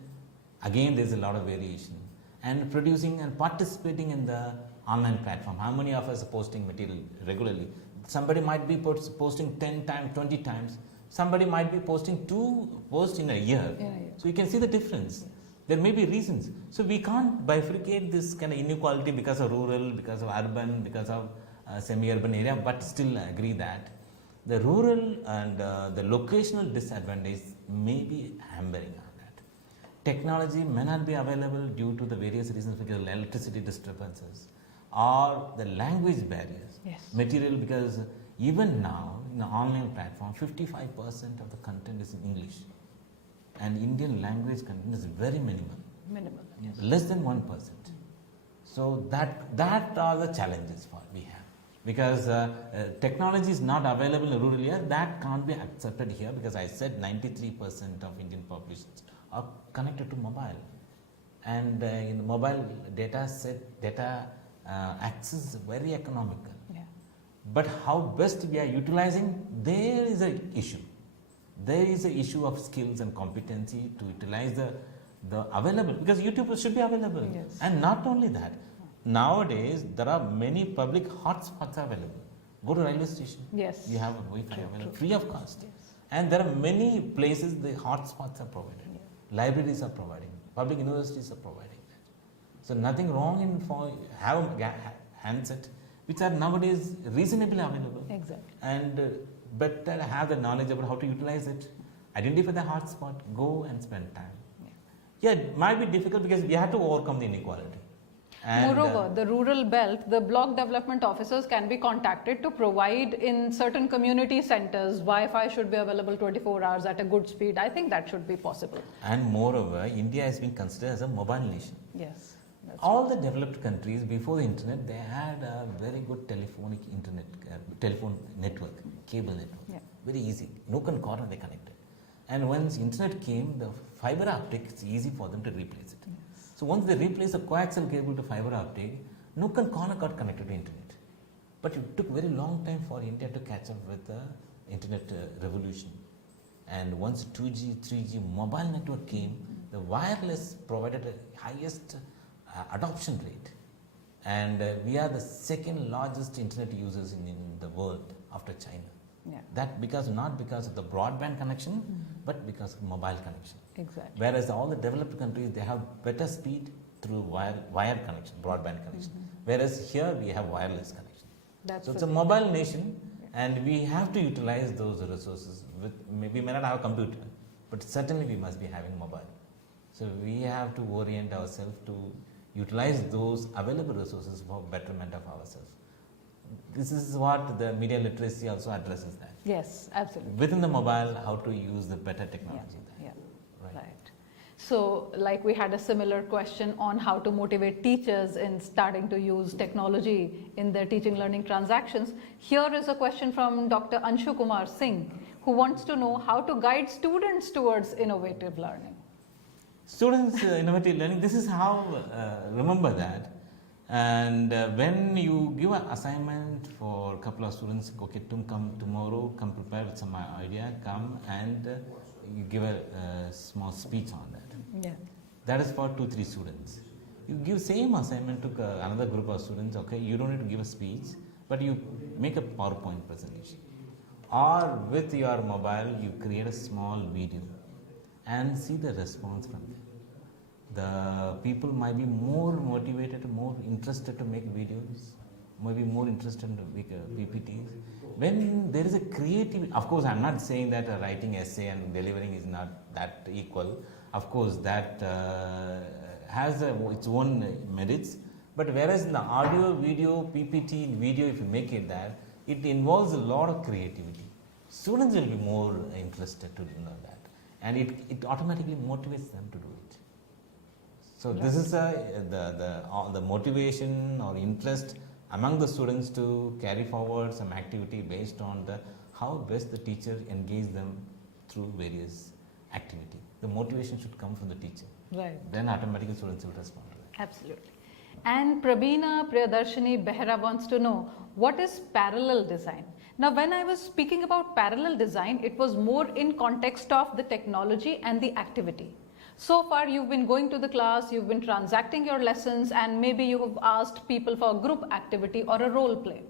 again there is a lot of variation, and producing and participating in the online platform. How many of us are posting material regularly? Somebody might be posting 10 times, 20 times. Somebody might be posting 2 posts in a year. So you can see the difference. There may be reasons. So we can't bifurcate this kind of inequality because of rural, because of urban, because of semi-urban area, but still agree that the rural and the locational disadvantage may be hampering on that. Technology may not be available due to the various reasons, because of electricity disturbances or the language barriers. Material, because even now in the online platform 55% of the content is in English, and Indian language content is very minimal, less than 1%. So that are the challenges we have, because technology is not available in rural area. That can't be accepted here, because I said 93% of Indian population are connected to mobile, and in the mobile data access is very economical. But how best we are utilizing, there is an issue. There is an issue of skills and competency to utilize the available, because YouTube should be available. And not only that, nowadays there are many public hotspots available. Go to railway station, you have a Wi-Fi available, free of cost. And there are many places the hotspots are provided. Libraries are providing, public universities are providing that. So nothing wrong in have a handset which are nowadays reasonably available. Exactly. And better have the knowledge about how to utilize it, identify the hotspot, go and spend time. Yeah, it might be difficult because we have to overcome the inequality. And, Moreover, the rural belt, the block development officers can be contacted to provide in certain community centers, Wi-Fi should be available 24 hours at a good speed. I think that should be possible. and moreover, India has been considered as a mobile nation. Yes. All the developed countries before the internet, they had a very good telephonic internet, telephone network, cable network. Yeah. Very easy. Nook and corner they connected. And once internet came, the fiber optic, it's easy for them to replace it. Yes. So once they replaced the coaxial cable to fiber optic, nook and corner got connected to internet. But it took very long time for India to catch up with the internet revolution. And once 2G, 3G mobile network came, the wireless provided the highest adoption rate. And we are the second largest internet users in the world after China. Yeah. That not because of the broadband connection, but because of mobile connection. Exactly. Whereas all the developed countries, they have better speed through wire connection, broadband connection. Whereas here we have wireless connection. That's So it's a mobile nation, and we have to utilize those resources. We may not have a computer, but certainly we must be having mobile. So we have to orient ourselves to utilize those available resources for betterment of ourselves. This is what the media literacy also addresses that. Yes, absolutely. Within the mobile, how to use the better technology. Yeah. Right. So, like we had a similar question on how to motivate teachers in starting to use technology in their teaching learning transactions. Here is a question from Dr. Anshu Kumar Singh, who wants to know how to guide students towards innovative learning. Students, innovative learning, this is how, remember that. And when you give an assignment for a couple of students, okay, come tomorrow, come prepared with some idea, come and you give a small speech on that. Yeah. That is for 2-3 students. You give same assignment to another group of students, okay, you don't need to give a speech, but you make a PowerPoint presentation. Or with your mobile, you create a small video and see the response from them. The people might be more motivated, more interested to make videos, maybe more interested to make PPTs. When there is a creativity, of course, I'm not saying that writing essay and delivering is not that equal. Of course, that has its own merits. But whereas in the audio, video, PPT, video, if you make it that, it involves a lot of creativity. Students will be more interested to know that, and it automatically motivates them to do it. So this is the motivation or interest among the students to carry forward some activity based on how best the teacher engage them through various activity. The motivation should come from the teacher. Right. Then automatically students will respond to that. Absolutely. And Prabina Priyadarshini Behra wants to know, what is parallel design? Now, when I was speaking about parallel design, it was more in context of the technology and the activity. So far, you've been going to the class, you've been transacting your lessons, and maybe you have asked people for a group activity or a role play.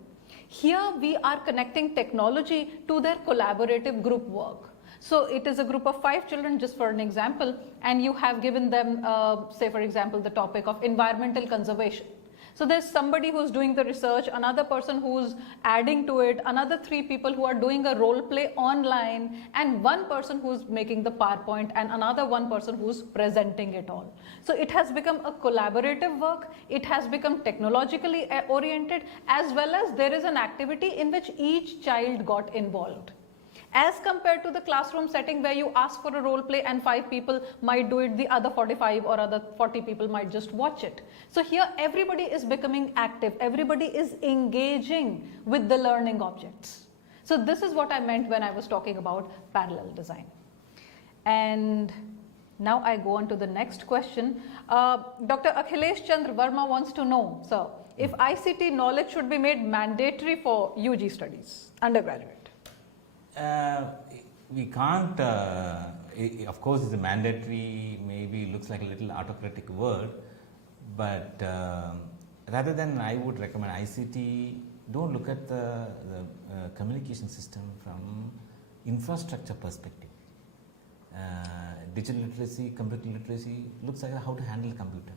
Here, we are connecting technology to their collaborative group work. So it is a group of 5 children, just for an example, and you have given them, say for example, the topic of environmental conservation. So there's somebody who's doing the research, another person who's adding to it, another 3 people who are doing a role play online, and 1 person who's making the PowerPoint, and another 1 person who's presenting it all. So it has become a collaborative work, it has become technologically oriented, as well as there is an activity in which each child got involved. As compared to the classroom setting where you ask for a role play and 5 people might do it, the other 45 or other 40 people might just watch it. So here everybody is becoming active, everybody is engaging with the learning objects. So this is what I meant when I was talking about parallel design. And now I go on to the next question. Dr. Akhilesh Chandra Verma wants to know, sir, if ICT knowledge should be made mandatory for UG studies, undergraduate. We can't, of course it's a mandatory, maybe looks like a little autocratic word, but rather than, I would recommend ICT, don't look at the communication system from infrastructure perspective. Digital literacy, computer literacy looks like how to handle a computer.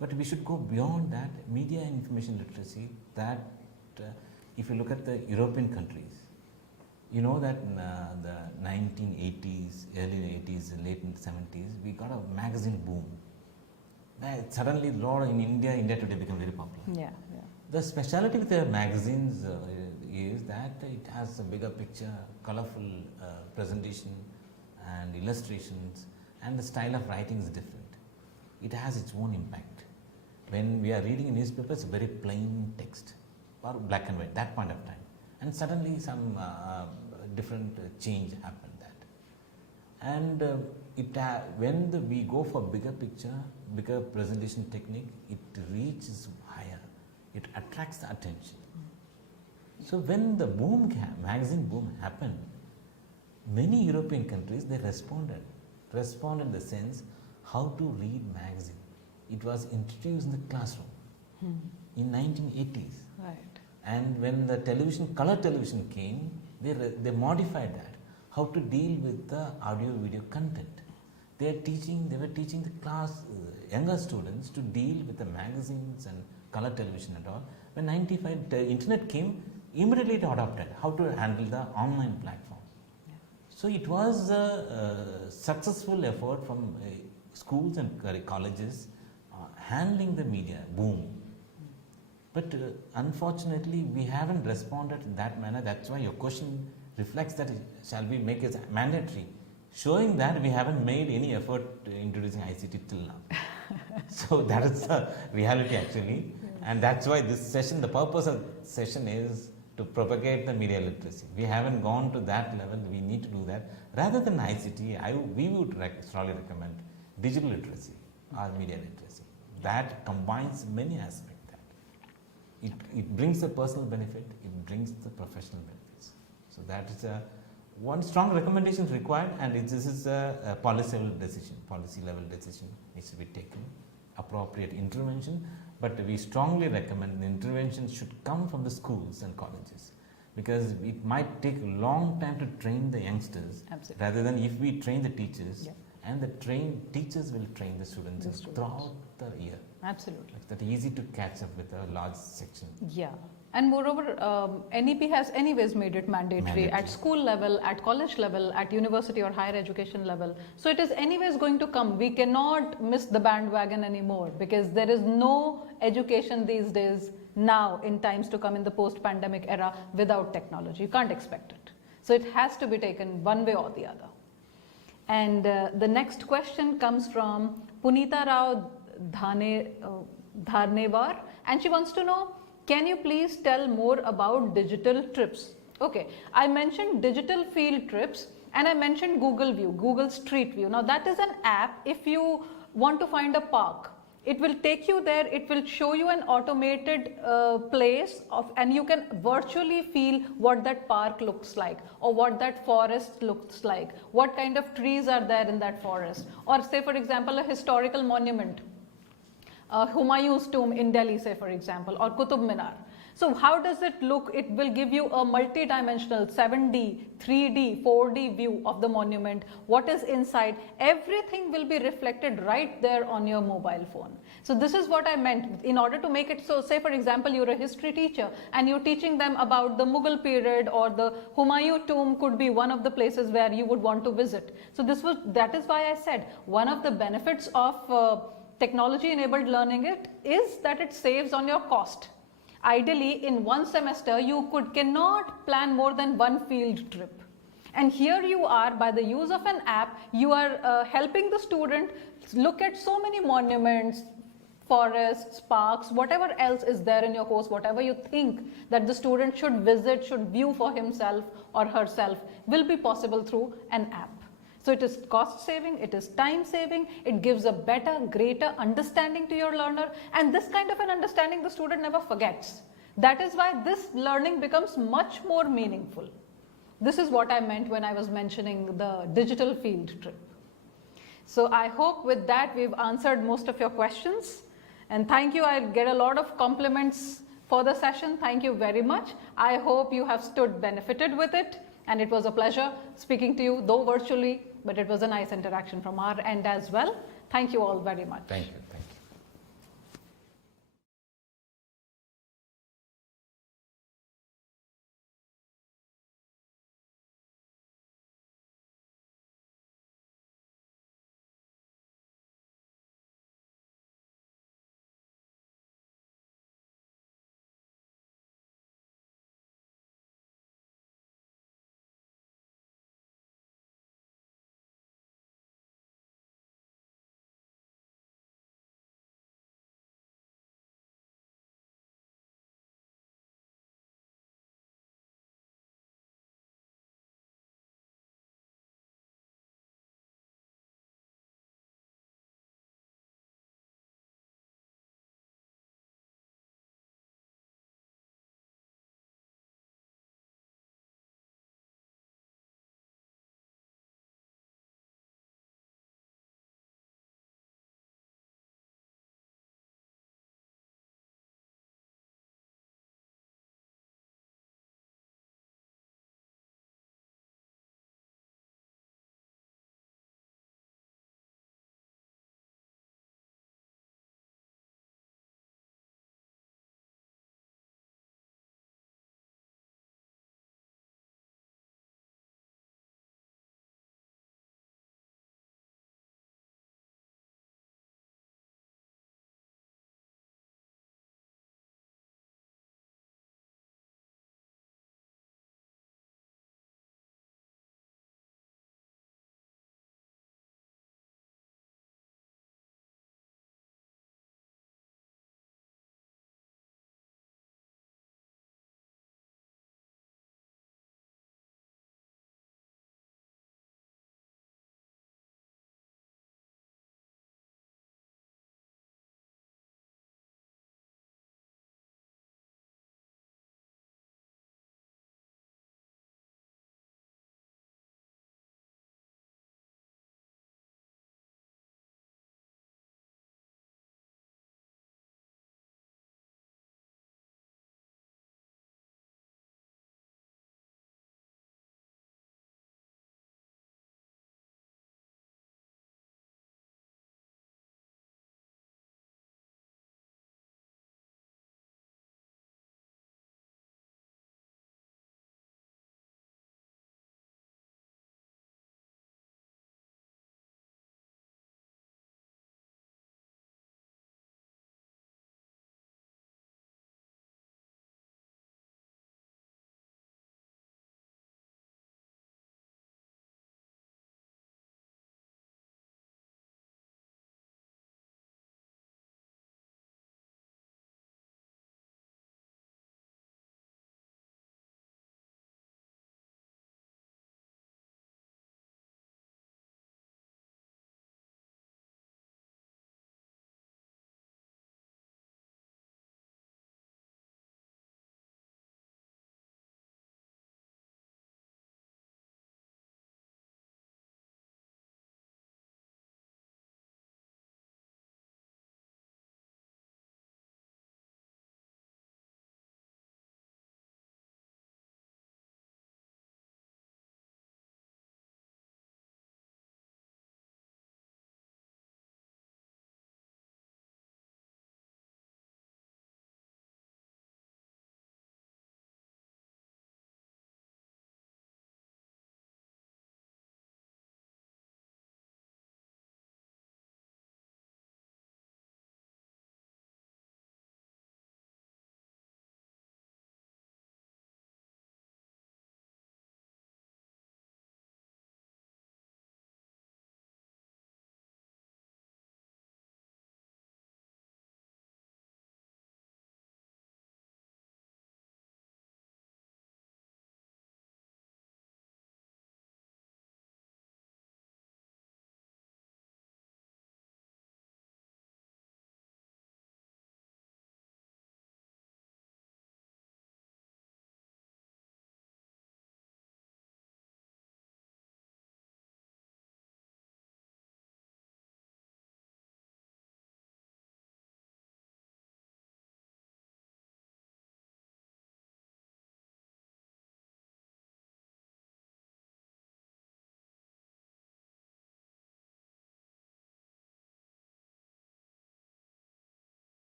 But we should go beyond that, media and information literacy, that if you look at the European countries, you know that in the 1980s, early 80s, late 70s, we got a magazine boom. Suddenly, law in India today became very popular. Yeah. The speciality with the magazines is that it has a bigger picture, colorful presentation and illustrations, and the style of writing is different. It has its own impact. When we are reading a newspaper, it's very plain text or black and white, that point of time. And suddenly some different change happened that. And when we go for bigger picture, bigger presentation technique, it reaches higher. It attracts the attention. So when the magazine boom happened, many European countries, they responded in the sense how to read magazine. It was introduced in the classroom in 1980s. Right. And when the color television came, they modified that, how to deal with the audio video content. They were teaching the class, younger students to deal with the magazines and color television and all. When 95, the internet came, immediately it adopted how to handle the online platform. Yeah. So it was a successful effort from schools and colleges handling the media boom. But unfortunately, we haven't responded in that manner. That's why your question reflects that shall we make it mandatory, showing that we haven't made any effort introducing ICT till now. So that is the reality actually. And that's why this session, the purpose of the session is to propagate the media literacy. We haven't gone to that level, we need to do that. Rather than ICT, we would strongly recommend digital literacy or media literacy. That combines many aspects. It brings the personal benefit, it brings the professional benefits. So that is one strong recommendation is required, and this is a policy level decision needs to be taken, appropriate intervention. But we strongly recommend the intervention should come from the schools and colleges, because it might take a long time to train the youngsters. Absolutely. Rather than if we train the teachers, yeah. And the teachers will train the students throughout the year. Absolutely. It's that easy to catch up with a large section. Yeah. And moreover, NEP has anyways made it mandatory at school level, at college level, at university or higher education level. So it is anyways going to come. We cannot miss the bandwagon anymore, because there is no education these days now in times to come in the post-pandemic era without technology. You can't expect it. So it has to be taken one way or the other. And the next question comes from Punita Rao Dharnevar, and she wants to know, can you please tell more about digital trips? Okay, I mentioned digital field trips and I mentioned Google View, Google Street View. Now that is an app. If you want to find a park, it will take you there, it will show you an automated place and you can virtually feel what that park looks like, or what that forest looks like, what kind of trees are there in that forest, or say for example a historical monument, Humayun's tomb in Delhi, say for example, or Qutub Minar. So how does it look? It will give you a multi-dimensional 7D, 3D, 4D view of the monument, what is inside. Everything will be reflected right there on your mobile phone. So this is what I meant. In order to make it so, say for example, you're a history teacher and you're teaching them about the Mughal period, or the Humayun tomb could be one of the places where you would want to visit. So that is why I said one of the benefits of technology-enabled learning is that it saves on your cost. Ideally, in one semester, you cannot plan more than one field trip. And here you are, by the use of an app, you are helping the student look at so many monuments, forests, parks, whatever else is there in your course, whatever you think that the student should visit, should view for himself or herself, will be possible through an app. So it is cost saving, it is time saving, it gives a better, greater understanding to your learner, and this kind of an understanding the student never forgets. That is why this learning becomes much more meaningful. This is what I meant when I was mentioning the digital field trip. So I hope with that we've answered most of your questions, and thank you. I get a lot of compliments for the session. Thank you very much. I hope you have benefited with it. And it was a pleasure speaking to you, though virtually, but it was a nice interaction from our end as well. Thank you all very much. Thank you.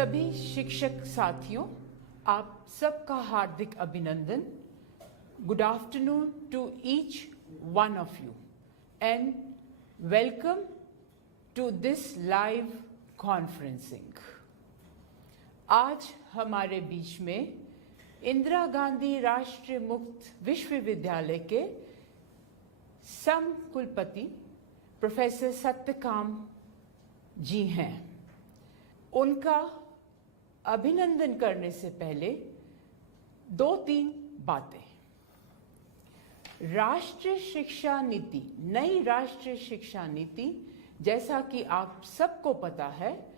सभी शिक्षक साथियों, आप सबका हार्दिक अभिनंदन। Good afternoon to each one of you and welcome to this live conferencing. आज हमारे बीच में इंदिरा गांधी राष्ट्रीय मुक्त विश्वविद्यालय के सम कुलपति प्रोफेसर सत्यकाम जी हैं। उनका अभिनंदन करने से पहले 2-3 बातें। राष्ट्रीय शिक्षा नीति, नई राष्ट्रीय शिक्षा नीति, जैसा कि आप सबको पता है,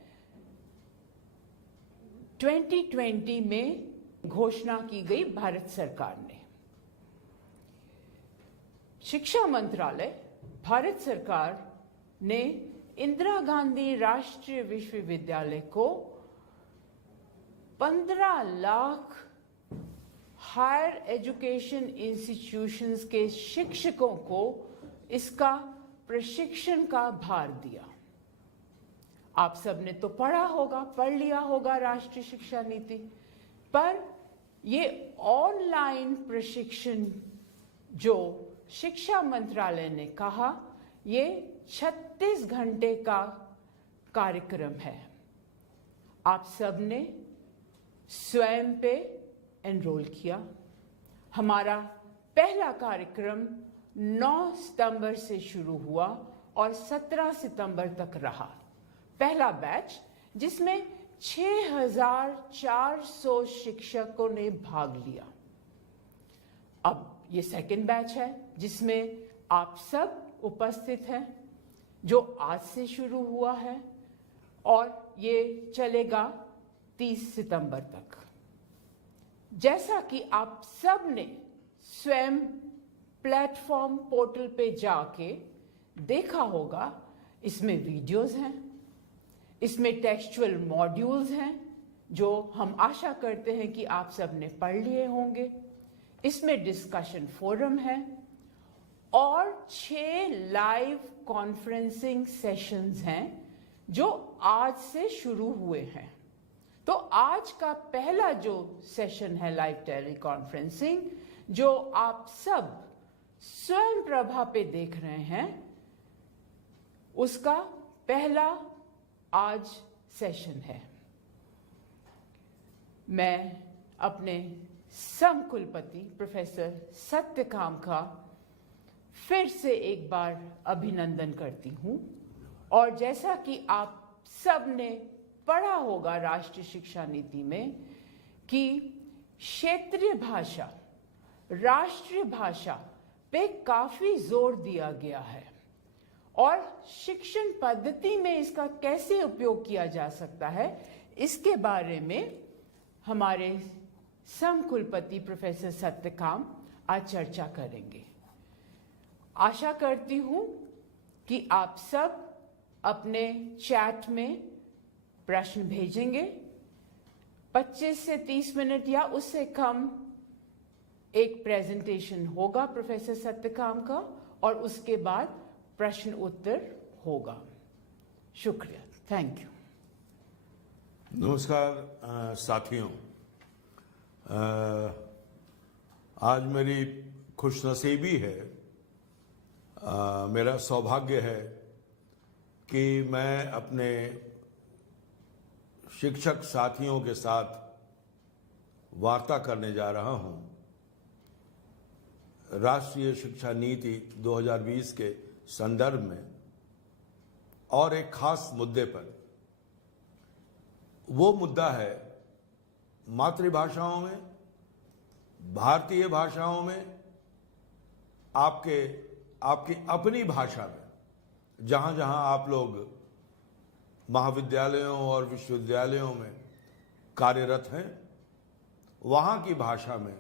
2020 में घोषणा की गई भारत सरकार ने। शिक्षा मंत्रालय, भारत सरकार ने इंदिरा गांधी राष्ट्रीय विश्वविद्यालय को 15 लाख हायर एजुकेशन इंस्टीट्यूशंस के शिक्षकों को इसका प्रशिक्षण का भार दिया। आप सबने तो पढ़ लिया होगा राष्ट्रीय शिक्षा नीति, पर ये ऑनलाइन प्रशिक्षण जो शिक्षा मंत्रालय ने कहा, ये 36 घंटे का कार्यक्रम है। आप सबने स्वयं पे एनरोल किया। हमारा पहला कार्यक्रम 9 सितंबर से शुरू हुआ और 17 सितंबर तक रहा। पहला बैच, जिसमें 6400 शिक्षकों ने भाग लिया। अब ये सेकंड बैच है, जिसमें आप सब उपस्थित हैं, जो आज से शुरू हुआ है और ये चलेगा 30 सितंबर तक। जैसा कि आप सब ने स्वयं प्लेटफॉर्म पोर्टल पे जाके देखा होगा, इसमें वीडियोस हैं, इसमें टेक्सचुअल मॉड्यूल्स हैं, जो हम आशा करते हैं कि आप सब ने पढ़ लिए होंगे। इसमें डिस्कशन फोरम है और 6 लाइव कॉन्फ्रेंसिंग सेशंस हैं जो आज से शुरू हुए हैं। तो आज का पहला जो सेशन है लाइव टेली कॉन्फ्रेंसिंग, जो आप सब स्वयं प्रभा पे देख रहे हैं, उसका पहला आज सेशन है। मैं अपने सम कुलपति प्रोफेसर सत्यकाम का फिर से एक बार अभिनंदन करती हूं। और जैसा कि आप सब ने पढ़ा होगा राष्ट्रीय शिक्षा नीति में कि क्षेत्रीय भाषा, राष्ट्रीय भाषा पे काफी जोर दिया गया है और शिक्षण पद्धति में इसका कैसे उपयोग किया जा सकता है, इसके बारे में हमारे सम कुलपति प्रोफेसर सत्यकाम आज चर्चा करेंगे। आशा करती हूं कि आप सब अपने चैट में प्रश्न भेजेंगे। 25 से 30 मिनट या उससे कम एक प्रेजेंटेशन होगा प्रोफेसर सत्यकाम का और उसके बाद प्रश्न उत्तर होगा। शुक्रिया, थैंक यू। नमस्कार साथियों, आज मेरी खुशनसीबी है, मेरा सौभाग्य है कि मैं अपने शिक्षक साथियों के साथ वार्ता करने जा रहा हूं राष्ट्रीय शिक्षा नीति 2020 के संदर्भ में और एक खास मुद्दे पर। वो मुद्दा है मातृभाषाओं में, भारतीय भाषाओं में, आपकी अपनी भाषा में, जहां जहां आप लोग महाविद्यालयों और विश्वविद्यालयों में कार्यरत हैं, वहां की भाषा में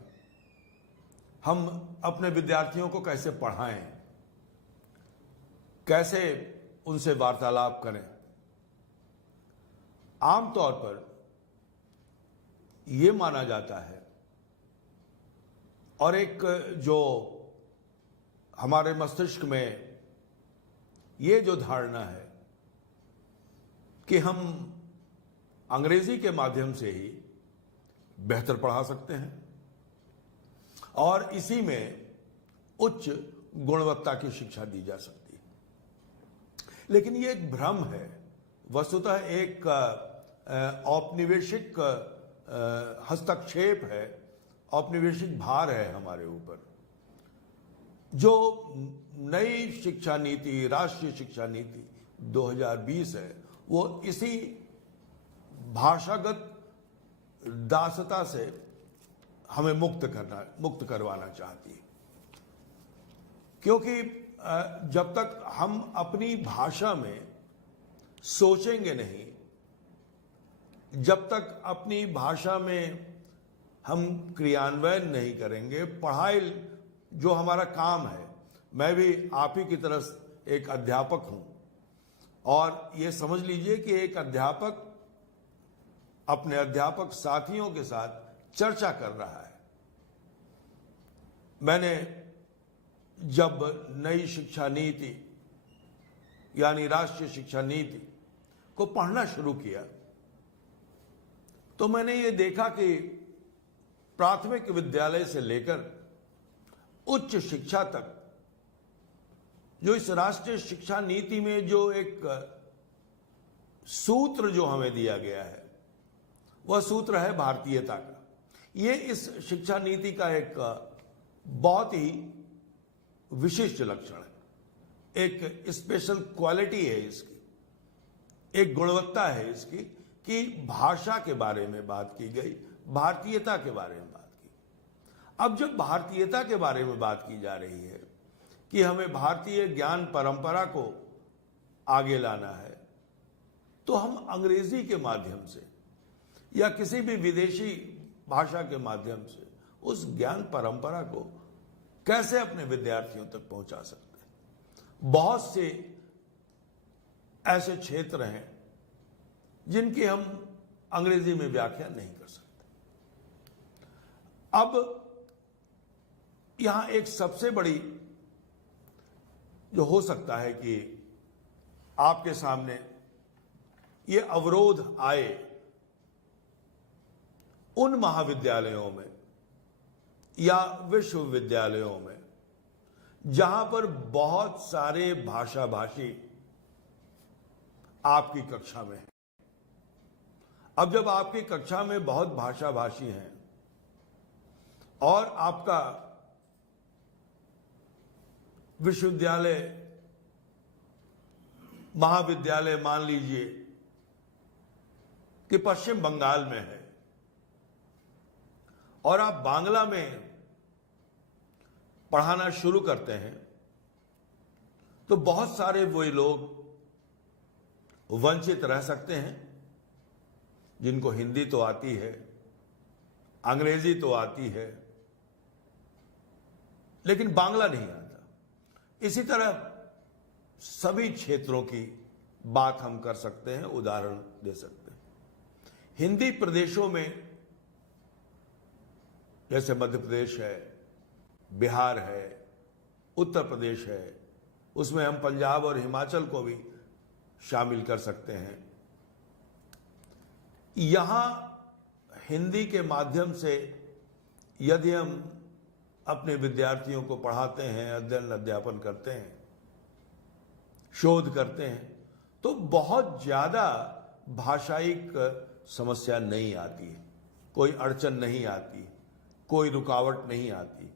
हम अपने विद्यार्थियों को कैसे पढ़ाएं, कैसे उनसे वार्तालाप करें। आमतौर पर यह माना जाता है और एक जो हमारे मस्तिष्क में ये जो धारणा है कि हम अंग्रेजी के माध्यम से ही बेहतर पढ़ा सकते हैं और इसी में उच्च गुणवत्ता की शिक्षा दी जा सकती है। लेकिन ये एक भ्रम है, वस्तुतः एक औपनिवेशिक हस्तक्षेप है, औपनिवेशिक भार है हमारे ऊपर। जो नई शिक्षा नीति, राष्ट्रीय शिक्षा नीति 2020 है, वो इसी भाषागत दासता से हमें मुक्त करवाना चाहती है। क्योंकि जब तक हम अपनी भाषा में सोचेंगे नहीं, जब तक अपनी भाषा में हम क्रियान्वयन नहीं करेंगे, पढ़ाई जो हमारा काम है, मैं भी आप ही की तरह एक अध्यापक हूं और ये समझ लीजिए कि एक अध्यापक अपने अध्यापक साथियों के साथ चर्चा कर रहा है। मैंने जब नई शिक्षा नीति यानी राष्ट्रीय शिक्षा नीति को पढ़ना शुरू किया तो मैंने ये देखा कि प्राथमिक विद्यालय से लेकर उच्च शिक्षा तक जो इस राष्ट्रीय शिक्षा नीति में जो एक सूत्र जो हमें दिया गया है, वह सूत्र है भारतीयता का। ये इस शिक्षा नीति का एक बहुत ही विशिष्ट लक्षण है, एक स्पेशल क्वालिटी है इसकी, एक गुणवत्ता है इसकी कि भाषा के बारे में बात की गई, भारतीयता के बारे में बात की। अब जब भारतीयता के बारे में बात की जा रही है कि हमें भारतीय ज्ञान परंपरा को आगे लाना है, तो हम अंग्रेजी के माध्यम से या किसी भी विदेशी भाषा के माध्यम से उस ज्ञान परंपरा को कैसे अपने विद्यार्थियों तक पहुंचा सकते हैं। बहुत से ऐसे क्षेत्र हैं जिनकी हम अंग्रेजी में व्याख्या नहीं कर सकते। अब यहां एक सबसे बड़ी जो हो सकता है कि आपके सामने ये अवरोध आए उन महाविद्यालयों में या विश्वविद्यालयों में जहां पर बहुत सारे भाषाभाषी आपकी कक्षा में हैं। अब जब आपकी कक्षा में बहुत भाषाभाषी हैं और आपका विश्वविद्यालय, महाविद्यालय मान लीजिए कि पश्चिम बंगाल में है और आप बांग्ला में पढ़ाना शुरू करते हैं, तो बहुत सारे वही लोग वंचित रह सकते हैं जिनको हिंदी तो आती है, अंग्रेजी तो आती है, लेकिन बांग्ला नहीं आता। इसी तरह सभी क्षेत्रों की बात हम कर सकते हैं, उदाहरण दे सकते हैं। हिंदी प्रदेशों में जैसे मध्य प्रदेश है, बिहार है, उत्तर प्रदेश है, उसमें हम पंजाब और हिमाचल को भी शामिल कर सकते हैं। यहां हिंदी के माध्यम से यदि हम अपने विद्यार्थियों को पढ़ाते हैं, अध्ययन अध्यापन करते हैं, शोध करते हैं, तो बहुत ज्यादा भाषायिक समस्या नहीं आती है, कोई अड़चन नहीं आती, कोई रुकावट नहीं आती।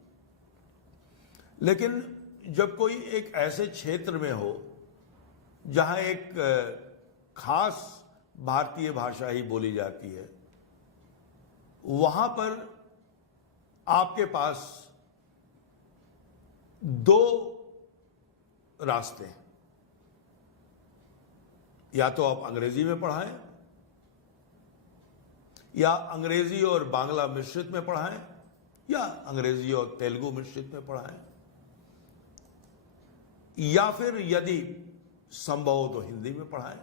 लेकिन जब कोई एक ऐसे क्षेत्र में हो जहां एक खास भारतीय भाषा ही बोली जाती है, वहां पर आपके पास दो रास्ते हैं। या तो आप अंग्रेजी में पढ़ाएं या अंग्रेजी और बांग्ला मिश्रित में पढ़ाएं या अंग्रेजी और तेलुगु मिश्रित में पढ़ाएं, या फिर यदि संभव हो तो हिंदी में पढ़ाएं।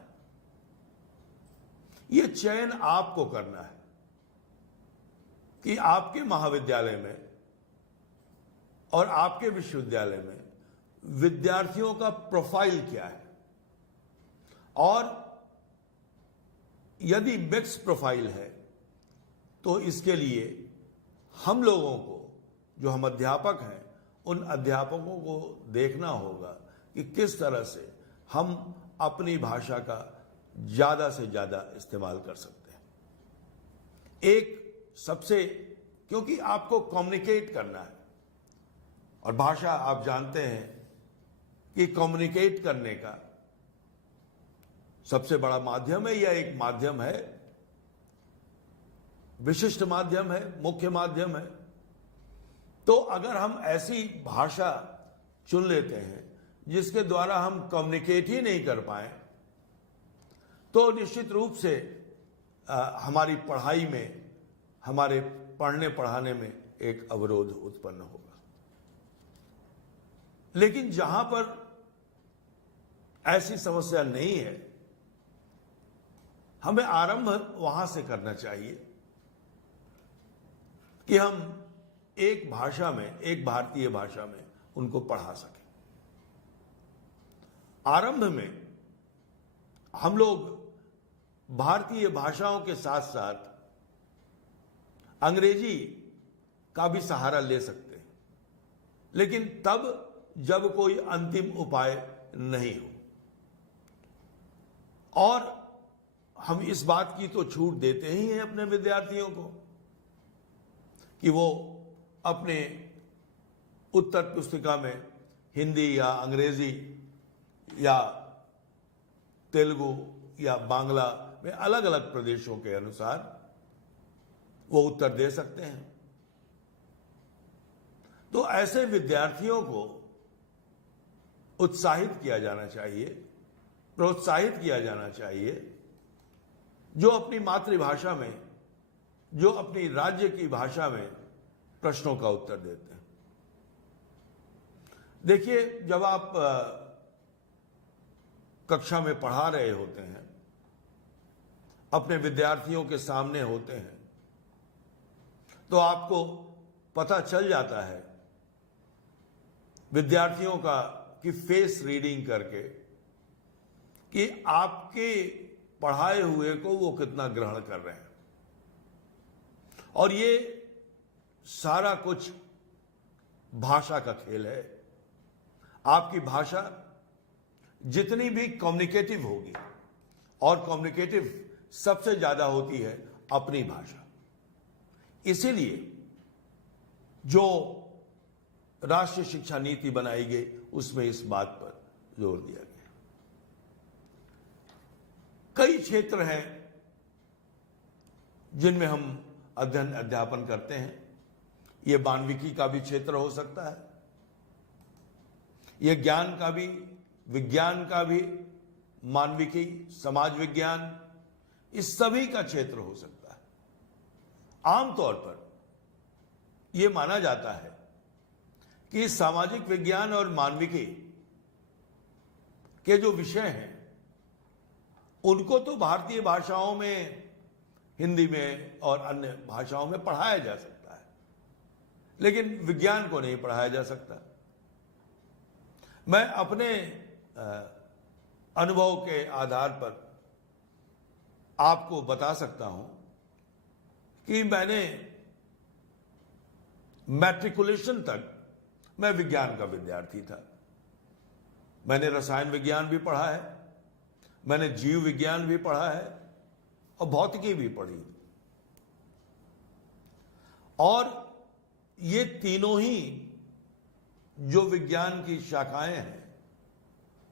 यह चयन आपको करना है कि आपके महाविद्यालय में और आपके विश्वविद्यालय में विद्यार्थियों का प्रोफाइल क्या है और यदि मिक्स प्रोफाइल है तो इसके लिए हम लोगों को, जो हम अध्यापक हैं, उन अध्यापकों को देखना होगा कि किस तरह से हम अपनी भाषा का ज्यादा से ज्यादा इस्तेमाल कर सकते हैं। एक सबसे, क्योंकि आपको कम्युनिकेट करना है, और भाषा आप जानते हैं कि कम्युनिकेट करने का सबसे बड़ा माध्यम है, या एक माध्यम है, विशिष्ट माध्यम है, मुख्य माध्यम है। तो अगर हम ऐसी भाषा चुन लेते हैं जिसके द्वारा हम कम्युनिकेट ही नहीं कर पाए, तो निश्चित रूप से हमारी पढ़ाई में, हमारे पढ़ने पढ़ाने में एक अवरोध उत्पन्न होगा। लेकिन जहां पर ऐसी समस्या नहीं है, हमें आरंभ वहां से करना चाहिए कि हम एक भाषा में, एक भारतीय भाषा में उनको पढ़ा सकें। आरंभ में हम लोग भारतीय भाषाओं के साथ साथ अंग्रेजी का भी सहारा ले सकते हैं, लेकिन तब जब कोई अंतिम उपाय नहीं हो। और हम इस बात की तो छूट देते ही हैं अपने विद्यार्थियों को कि वो अपने उत्तर पुस्तिका में हिंदी या अंग्रेजी या तेलुगु या बांग्ला में अलग अलग प्रदेशों के अनुसार वो उत्तर दे सकते हैं। तो ऐसे विद्यार्थियों को उत्साहित किया जाना चाहिए, प्रोत्साहित किया जाना चाहिए, जो अपनी मातृभाषा में, जो अपनी राज्य की भाषा में प्रश्नों का उत्तर देते हैं। देखिए, जब आप कक्षा में पढ़ा रहे होते हैं, अपने विद्यार्थियों के सामने होते हैं, तो आपको पता चल जाता है विद्यार्थियों का कि फेस रीडिंग करके कि आपके पढ़ाए हुए को वो कितना ग्रहण कर रहे हैं। और ये सारा कुछ भाषा का खेल है। आपकी भाषा जितनी भी कम्युनिकेटिव होगी, और कम्युनिकेटिव सबसे ज्यादा होती है अपनी भाषा, इसीलिए जो राष्ट्रीय शिक्षा नीति बनाई गई उसमें इस बात पर जोर दिया गया। कई क्षेत्र हैं जिनमें हम अध्ययन अध्यापन करते हैं। ये मानविकी का भी क्षेत्र हो सकता है, ये ज्ञान का भी, विज्ञान का भी, मानविकी, समाज विज्ञान, इस सभी का क्षेत्र हो सकता है। आमतौर पर यह माना जाता है कि सामाजिक विज्ञान और मानविकी के जो विषय हैं उनको तो भारतीय भाषाओं में, हिंदी में और अन्य भाषाओं में पढ़ाया जा सकता है, लेकिन विज्ञान को नहीं पढ़ाया जा सकता। मैं अपने अनुभव के आधार पर आपको बता सकता हूं कि मैंने मैट्रिकुलेशन तक मैं विज्ञान का विद्यार्थी था। मैंने रसायन विज्ञान भी पढ़ा है, मैंने जीव विज्ञान भी पढ़ा है और भौतिकी भी पढ़ी। और ये तीनों ही जो विज्ञान की शाखाएं हैं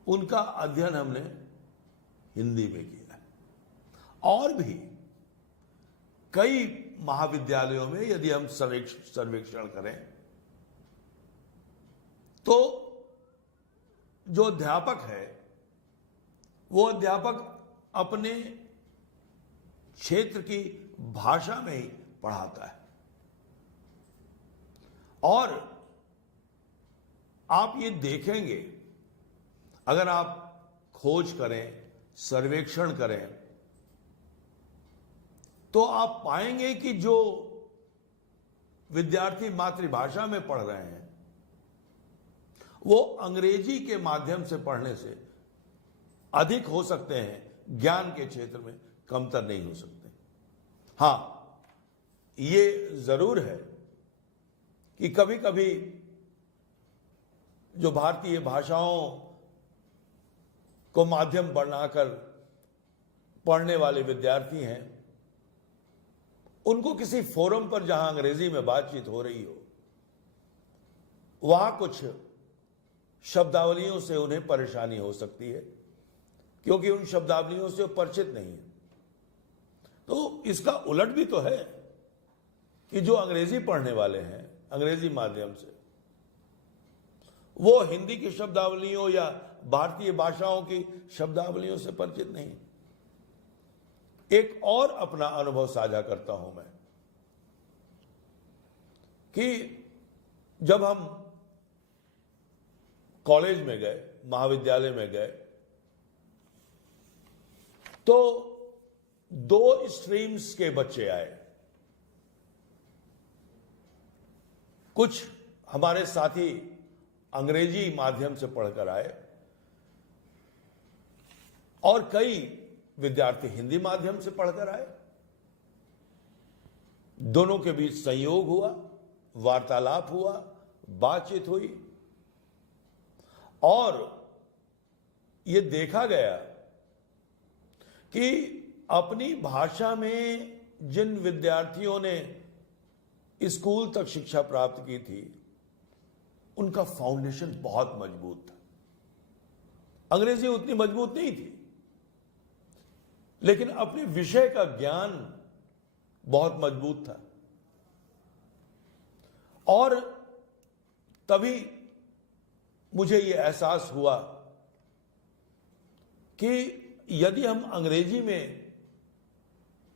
उनका अध्ययन हमने हिंदी में किया है। और भी कई महाविद्यालयों में यदि हम सर्वेक्षण करें तो जो अध्यापक है वो अध्यापक अपने क्षेत्र की भाषा में ही पढ़ाता है। और आप ये देखेंगे, अगर आप खोज करें, सर्वेक्षण करें, तो आप पाएंगे कि जो विद्यार्थी मातृभाषा में पढ़ रहे हैं वो अंग्रेजी के माध्यम से पढ़ने से अधिक हो सकते हैं ज्ञान के क्षेत्र में कमतर नहीं हो सकते। हां, ये जरूर है कि कभी कभी जो भारतीय भाषाओं को माध्यम बनाकर पढ़ने वाले विद्यार्थी हैं, उनको किसी फोरम पर जहां अंग्रेजी में बातचीत हो रही हो, वहां कुछ शब्दावलियों से उन्हें परेशानी हो सकती है, क्योंकि उन शब्दावलियों से वो परिचित नहीं है। तो इसका उलट भी तो है कि जो अंग्रेजी पढ़ने वाले हैं अंग्रेजी माध्यम से, वो हिंदी की शब्दावलियों या भारतीय भाषाओं की शब्दावलियों से परिचित नहीं। एक और अपना अनुभव साझा करता हूं मैं कि जब हम कॉलेज में गए, महाविद्यालय में गए, तो 2 स्ट्रीम्स के बच्चे आए। कुछ हमारे साथी अंग्रेजी माध्यम से पढ़कर आए और कई विद्यार्थी हिंदी माध्यम से पढ़कर आए। दोनों के बीच संयोग हुआ, वार्तालाप हुआ, बातचीत हुई और यह देखा गया कि अपनी भाषा में जिन विद्यार्थियों ने स्कूल तक शिक्षा प्राप्त की थी, उनका फाउंडेशन बहुत मजबूत था। अंग्रेजी उतनी मजबूत नहीं थी, लेकिन अपने विषय का ज्ञान बहुत मजबूत था। और तभी मुझे यह एहसास हुआ कि यदि हम अंग्रेजी में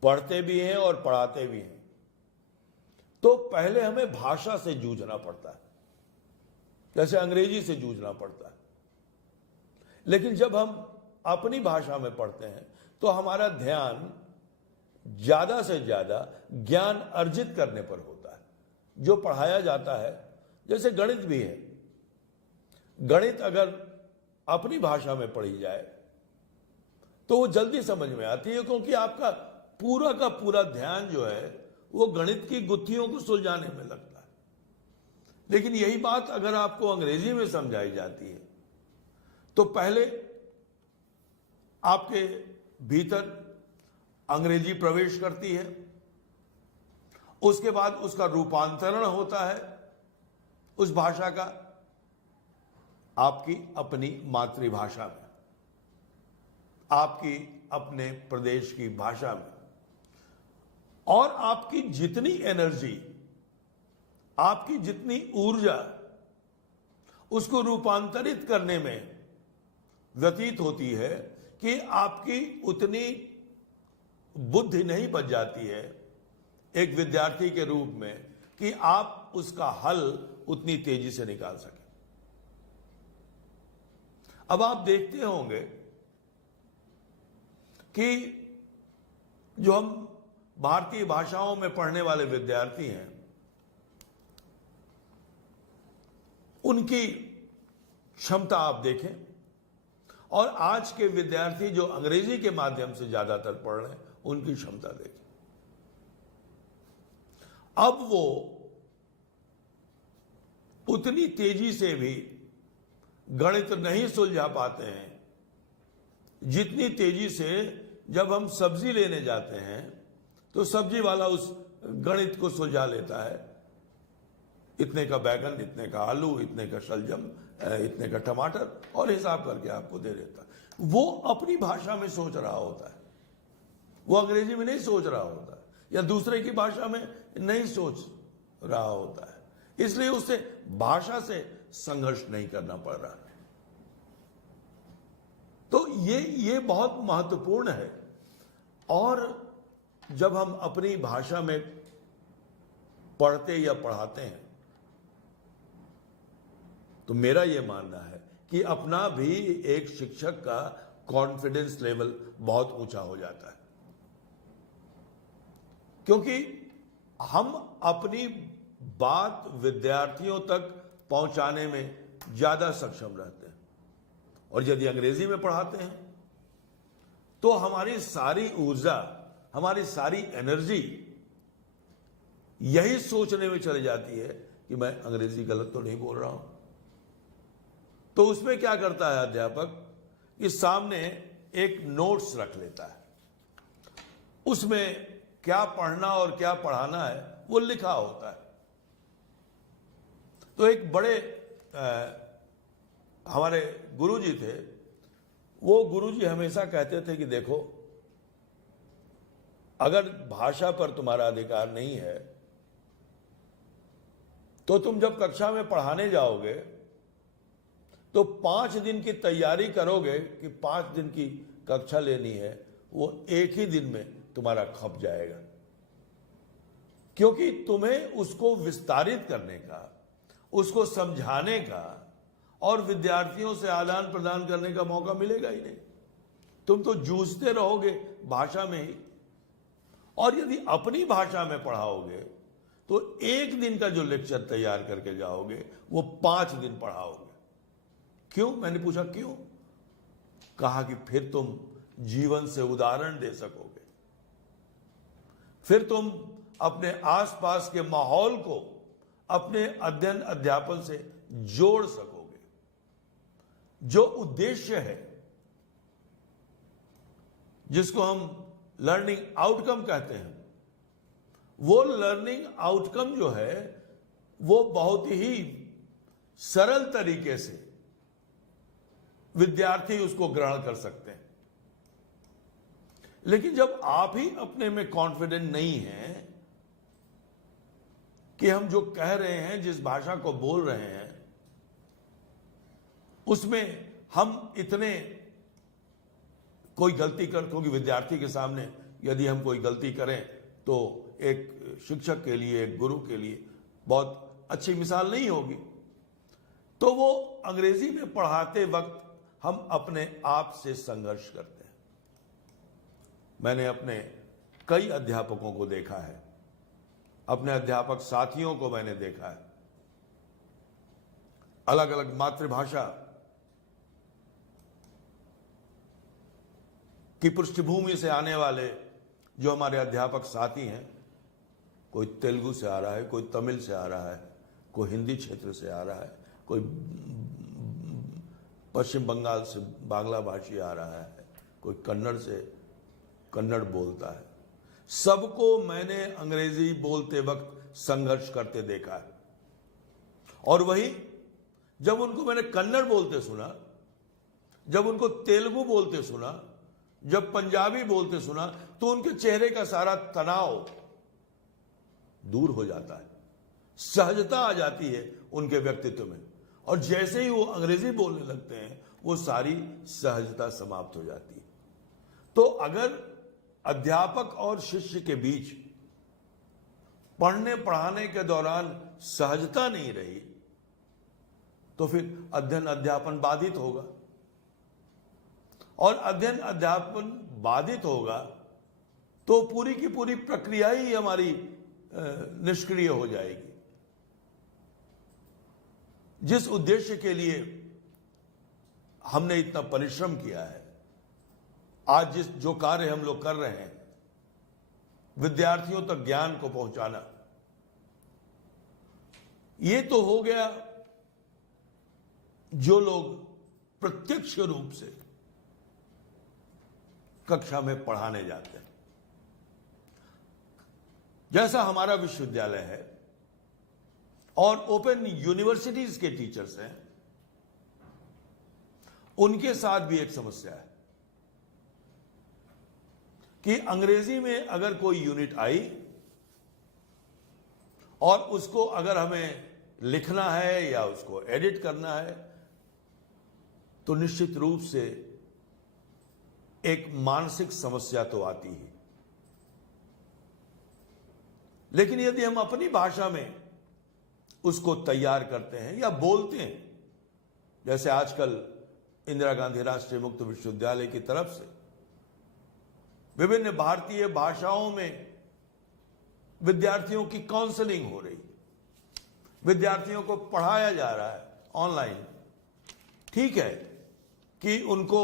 पढ़ते भी हैं और पढ़ाते भी हैं, तो पहले हमें भाषा से जूझना पड़ता है, जैसे अंग्रेजी से जूझना पड़ता है। लेकिन जब हम अपनी भाषा में पढ़ते हैं तो हमारा ध्यान ज्यादा से ज्यादा ज्ञान अर्जित करने पर होता है। जो पढ़ाया जाता है, जैसे गणित भी है, गणित अगर अपनी भाषा में पढ़ी जाए तो वो जल्दी समझ में आती है, क्योंकि आपका पूरा का पूरा ध्यान जो है वो गणित की गुत्थियों को सुलझाने में लगता है। लेकिन यही बात अगर आपको अंग्रेजी में समझाई जाती है तो पहले आपके भीतर अंग्रेजी प्रवेश करती है, उसके बाद उसका रूपांतरण होता है उस भाषा का आपकी अपनी मातृभाषा में, आपकी अपने प्रदेश की भाषा में। और आपकी जितनी एनर्जी, आपकी जितनी ऊर्जा उसको रूपांतरित करने में व्यतीत होती है कि आपकी उतनी बुद्धि नहीं बच जाती है एक विद्यार्थी के रूप में कि आप उसका हल उतनी तेजी से निकाल सकें। अब आप देखते होंगे कि जो हम भारतीय भाषाओं में पढ़ने वाले विद्यार्थी हैं, उनकी क्षमता आप देखें, और आज के विद्यार्थी जो अंग्रेजी के माध्यम से ज्यादातर पढ़ रहे हैं, उनकी क्षमता देखें। अब वो उतनी तेजी से भी गणित नहीं सुलझा पाते हैं जितनी तेजी से जब हम सब्जी लेने जाते हैं तो सब्जी वाला उस गणित को सुलझा लेता है। इतने का बैगन, इतने का आलू, इतने का शलजम, इतने का टमाटर, और हिसाब करके आपको दे देता है। वो अपनी भाषा में सोच रहा होता है, वो अंग्रेजी में नहीं सोच रहा होता है, या दूसरे की भाषा में नहीं सोच रहा होता है। इसलिए उसे भाषा से संघर्ष नहीं करना पड़ रहा है। तो ये बहुत महत्वपूर्ण है। और जब हम अपनी भाषा में पढ़ते या पढ़ाते हैं तो मेरा यह मानना है कि अपना भी एक शिक्षक का कॉन्फिडेंस लेवल बहुत ऊंचा हो जाता है, क्योंकि हम अपनी बात विद्यार्थियों तक पहुंचाने में ज्यादा सक्षम रहते हैं। और यदि अंग्रेजी में पढ़ाते हैं तो हमारी सारी ऊर्जा, हमारी सारी एनर्जी यही सोचने में चली जाती है कि मैं अंग्रेजी गलत तो नहीं बोल रहा हूं। तो उसमें क्या करता है अध्यापक कि सामने एक नोट्स रख लेता है, उसमें क्या पढ़ना और क्या पढ़ाना है वो लिखा होता है। तो एक बड़े हमारे गुरुजी थे, वो गुरुजी हमेशा कहते थे कि देखो, अगर भाषा पर तुम्हारा अधिकार नहीं है तो तुम जब कक्षा में पढ़ाने जाओगे तो 5 दिन की तैयारी करोगे कि 5 दिन की कक्षा लेनी है, वो एक ही दिन में तुम्हारा खप जाएगा, क्योंकि तुम्हें उसको विस्तारित करने का, उसको समझाने का और विद्यार्थियों से आदान प्रदान करने का मौका मिलेगा ही नहीं। तुम तो जूझते रहोगे भाषा में ही, और यदि अपनी भाषा में पढ़ाओगे तो एक दिन का जो लेक्चर तैयार करके जाओगे वो 5 दिन पढ़ाओगे। क्यों? मैंने पूछा क्यों? कहा कि फिर तुम जीवन से उदाहरण दे सकोगे, फिर तुम अपने आसपास के माहौल को अपने अध्ययन अध्यापन से जोड़ सकोगे। जो उद्देश्य है, जिसको हम लर्निंग आउटकम कहते हैं, वो लर्निंग आउटकम जो है वो बहुत ही सरल तरीके से विद्यार्थी उसको ग्रहण कर सकते हैं। लेकिन जब आप ही अपने में कॉन्फिडेंट नहीं हैं कि हम जो कह रहे हैं, जिस भाषा को बोल रहे हैं, उसमें हम इतने कोई गलती कर, क्योंकि विद्यार्थी के सामने यदि हम कोई गलती करें तो एक शिक्षक के लिए, एक गुरु के लिए बहुत अच्छी मिसाल नहीं होगी। तो वो अंग्रेजी में पढ़ाते वक्त हम अपने आप से संघर्ष करते हैं। मैंने अपने कई अध्यापकों को देखा है, अपने अध्यापक साथियों को मैंने देखा है, अलग अलग मातृभाषा की पृष्ठभूमि से आने वाले जो हमारे अध्यापक साथी हैं, कोई तेलुगु से आ रहा है, कोई तमिल से आ रहा है, कोई हिंदी क्षेत्र से आ रहा है, कोई पश्चिम बंगाल से बांग्ला भाषी आ रहा है, कोई कन्नड़ से कन्नड़ बोलता है। सबको मैंने अंग्रेजी बोलते वक्त संघर्ष करते देखा है। और वही जब उनको मैंने कन्नड़ बोलते सुना, जब उनको तेलुगु बोलते सुना, जब पंजाबी बोलते सुना, तो उनके चेहरे का सारा तनाव दूर हो जाता है, सहजता आ जाती है उनके व्यक्तित्व में, और जैसे ही वो अंग्रेजी बोलने लगते हैं वो सारी सहजता समाप्त हो जाती है। तो अगर अध्यापक और शिष्य के बीच पढ़ने पढ़ाने के दौरान सहजता नहीं रही तो फिर अध्ययन अध्यापन बाधित होगा, और अध्ययन अध्यापन बाधित होगा तो पूरी की पूरी प्रक्रिया ही हमारी निष्क्रिय हो जाएगी। जिस उद्देश्य के लिए हमने इतना परिश्रम किया है, आज जो कार्य हम लोग कर रहे हैं, विद्यार्थियों तक ज्ञान को पहुंचाना, ये तो हो गया जो लोग प्रत्यक्ष रूप से कक्षा में पढ़ाने जाते हैं। जैसा हमारा विश्वविद्यालय है और ओपन यूनिवर्सिटीज के टीचर्स हैं, उनके साथ भी एक समस्या है कि अंग्रेजी में अगर कोई यूनिट आई और उसको अगर हमें लिखना है या उसको एडिट करना है तो निश्चित रूप से एक मानसिक समस्या तो आती है। लेकिन यदि हम अपनी भाषा में उसको तैयार करते हैं या बोलते हैं, जैसे आजकल इंदिरा गांधी राष्ट्रीय मुक्त विश्वविद्यालय की तरफ से विभिन्न भारतीय भाषाओं में विद्यार्थियों की काउंसलिंग हो रही, विद्यार्थियों को पढ़ाया जा रहा है ऑनलाइन। ठीक है कि उनको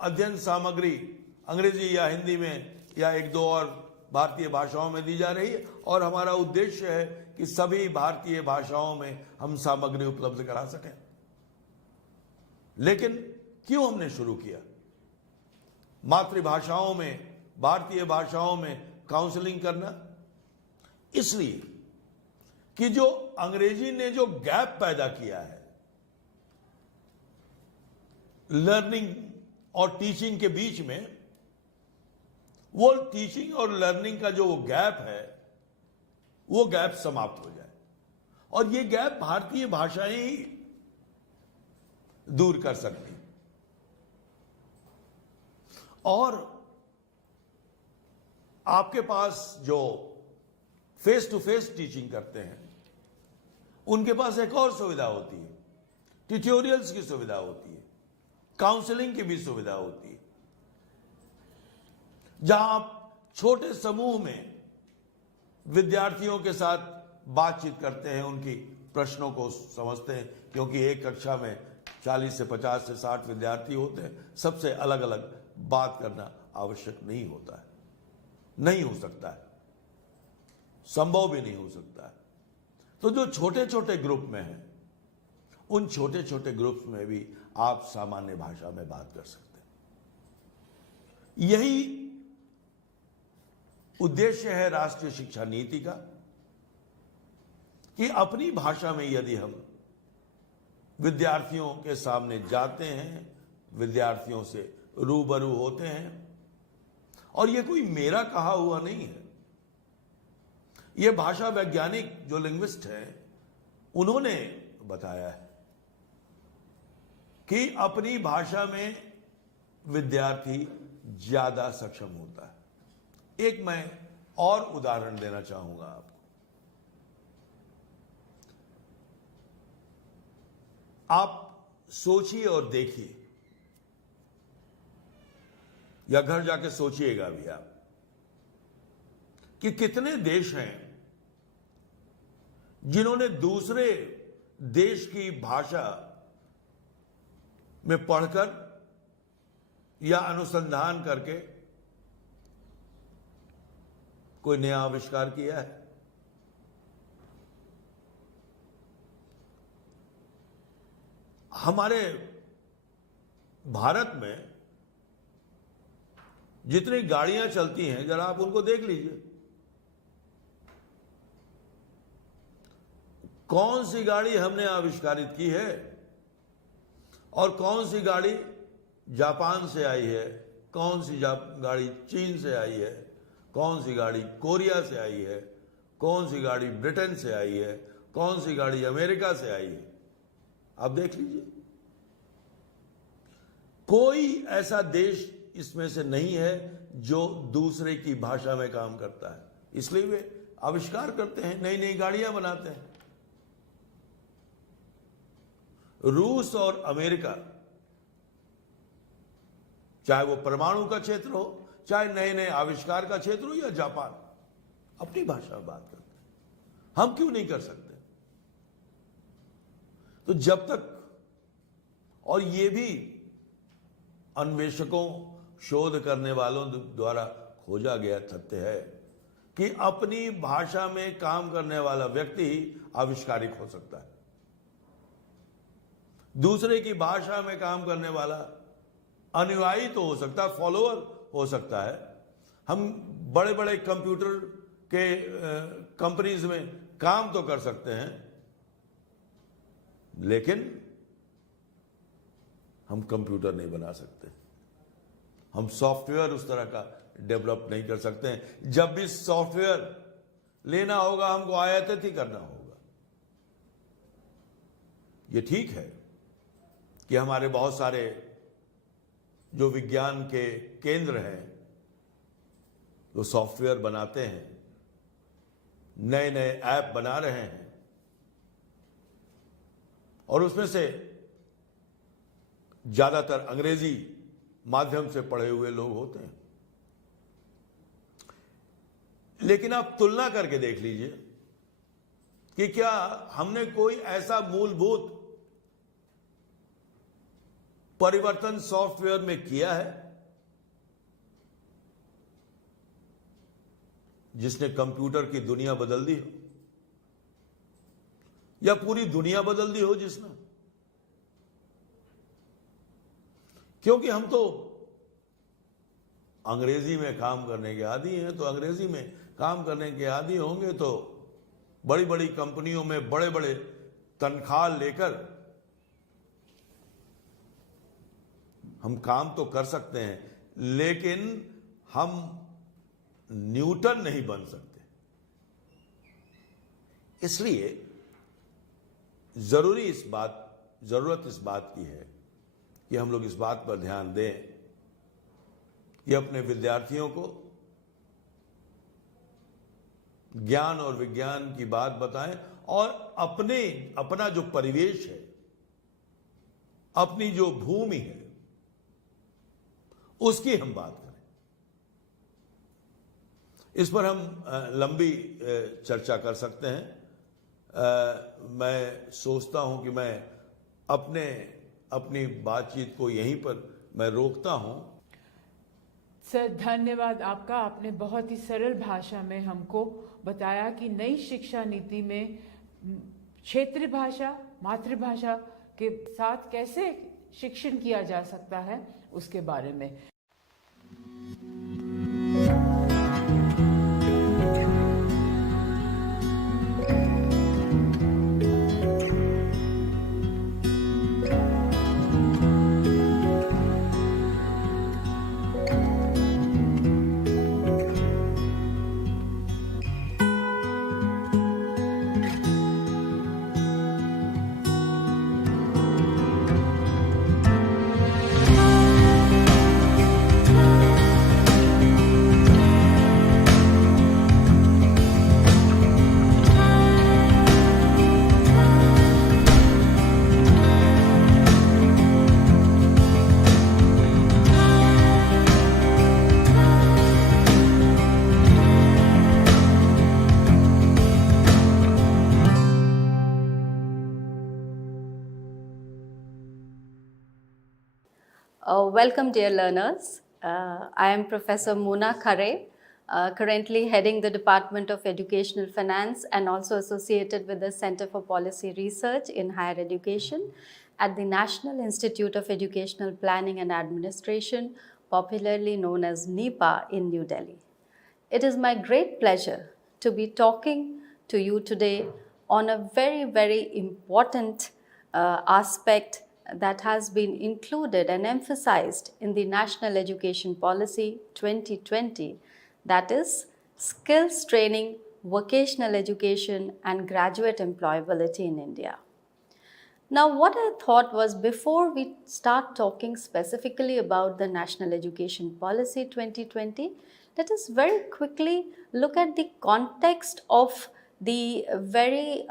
अध्ययन सामग्री अंग्रेजी या हिंदी में या एक दो और भारतीय भाषाओं में दी जा रही है, और हमारा उद्देश्य है कि सभी भारतीय भाषाओं में हम सामग्री उपलब्ध करा सकें। लेकिन क्यों हमने शुरू किया मातृभाषाओं में, भारतीय भाषाओं में काउंसलिंग करना? इसलिए कि जो अंग्रेजी ने जो गैप पैदा किया है लर्निंग और टीचिंग के बीच में, वो टीचिंग और लर्निंग का जो गैप है वो गैप समाप्त हो जाए, और ये गैप भारतीय भाषाएं ही दूर कर सकती। और आपके पास जो फेस टू फेस टीचिंग करते हैं उनके पास एक और सुविधा होती है, ट्यूटोरियल्स की सुविधा होती है, काउंसलिंग की भी सुविधा होती है, जहां आप छोटे समूह में विद्यार्थियों के साथ बातचीत करते हैं, उनकी प्रश्नों को समझते हैं, क्योंकि एक कक्षा में 40 से 50 से 60 विद्यार्थी होते हैं, सबसे अलग अलग बात करना आवश्यक नहीं होता है, नहीं हो सकता है, संभव भी नहीं हो सकता है। तो जो छोटे छोटे ग्रुप में हैं, उन छोटे छोटे ग्रुप्स में भी आप सामान्य भाषा में बात कर सकते हैं। यही उद्देश्य है राष्ट्रीय शिक्षा नीति का, कि अपनी भाषा में यदि हम विद्यार्थियों के सामने जाते हैं, विद्यार्थियों से रूबरू होते हैं, और यह कोई मेरा कहा हुआ नहीं है, यह भाषा वैज्ञानिक जो लिंग्विस्ट हैं उन्होंने बताया है कि अपनी भाषा में विद्यार्थी ज्यादा सक्षम होता है। एक मैं और उदाहरण देना चाहूंगा आपको। आप सोचिए और देखिए, या घर जाके सोचिएगा भी आप, कि कितने देश हैं जिन्होंने दूसरे देश की भाषा में पढ़कर या अनुसंधान करके कोई नया आविष्कार किया है। हमारे भारत में जितनी गाड़ियां चलती हैं, जरा आप उनको देख लीजिए, कौन सी गाड़ी हमने आविष्कारित की है और कौन सी गाड़ी जापान से आई है, कौन सी गाड़ी चीन से आई है, कौन सी गाड़ी कोरिया से आई है, कौन सी गाड़ी ब्रिटेन से आई है, कौन सी गाड़ी अमेरिका से आई है। आप देख लीजिए, कोई ऐसा देश इसमें से नहीं है जो दूसरे की भाषा में काम करता है। इसलिए वे आविष्कार करते हैं, नई नई गाड़ियां बनाते हैं। रूस और अमेरिका, चाहे वो परमाणु का क्षेत्र हो, चाहे नए नए आविष्कार का क्षेत्र हो, या जापान, अपनी भाषा में बात करते हैं। हम क्यों नहीं कर सकते? तो जब तक, और ये भी अन्वेषकों, शोध करने वालों द्वारा खोजा गया तथ्य है कि अपनी भाषा में काम करने वाला व्यक्ति ही आविष्कारिक हो सकता है। दूसरे की भाषा में काम करने वाला अनुयायी तो हो सकता है, फॉलोअर हो सकता है। हम बड़े बड़े कंप्यूटर के कंपनीज में काम तो कर सकते हैं, लेकिन हम कंप्यूटर नहीं बना सकते, हम सॉफ्टवेयर उस तरह का डेवलप नहीं कर सकते हैं। जब भी सॉफ्टवेयर लेना होगा, हमको आयातित ही करना होगा। ये ठीक है कि हमारे बहुत सारे जो विज्ञान के केंद्र हैं वो सॉफ्टवेयर बनाते हैं, नए नए ऐप बना रहे हैं, और उसमें से ज्यादातर अंग्रेजी माध्यम से पढ़े हुए लोग होते हैं। लेकिन आप तुलना करके देख लीजिए कि क्या हमने कोई ऐसा मूलभूत परिवर्तन सॉफ्टवेयर में किया है जिसने कंप्यूटर की दुनिया बदल दी हो, या पूरी दुनिया बदल दी हो जिसने? क्योंकि हम तो अंग्रेजी में काम करने के आदी हैं, तो अंग्रेजी में काम करने के आदी होंगे तो बड़ी बड़ी कंपनियों में बड़े बड़े तनख्वाह लेकर हम काम तो कर सकते हैं, लेकिन हम न्यूटन नहीं बन सकते। इसलिए जरूरत इस बात की है कि हम लोग इस बात पर ध्यान दें कि अपने विद्यार्थियों को ज्ञान और विज्ञान की बात बताएं और अपना जो परिवेश है, अपनी जो भूमि है, उसकी हम बात करें। इस पर हम लंबी चर्चा कर सकते हैं। मैं सोचता हूं कि मैं अपनी बातचीत को यहीं पर मैं रोकता हूं। सर, धन्यवाद आपका। आपने बहुत ही सरल भाषा में हमको बताया कि नई शिक्षा नीति में क्षेत्रीय भाषा, मातृभाषा के साथ कैसे शिक्षण किया जा सकता है, उसके बारे में। Welcome, dear learners. I am Professor Mona Khare, currently heading the Department of Educational Finance and also associated with the Center for Policy Research in Higher Education at the National Institute of Educational Planning and Administration, popularly known as NEPA, in New Delhi. It is my great pleasure to be talking to you today on a very, very important aspect that has been included and emphasized in the National Education Policy 2020, that is skills training, vocational education and graduate employability in India. Now, what I thought was, before we start talking specifically about the National Education Policy 2020, let us very quickly look at the context of the very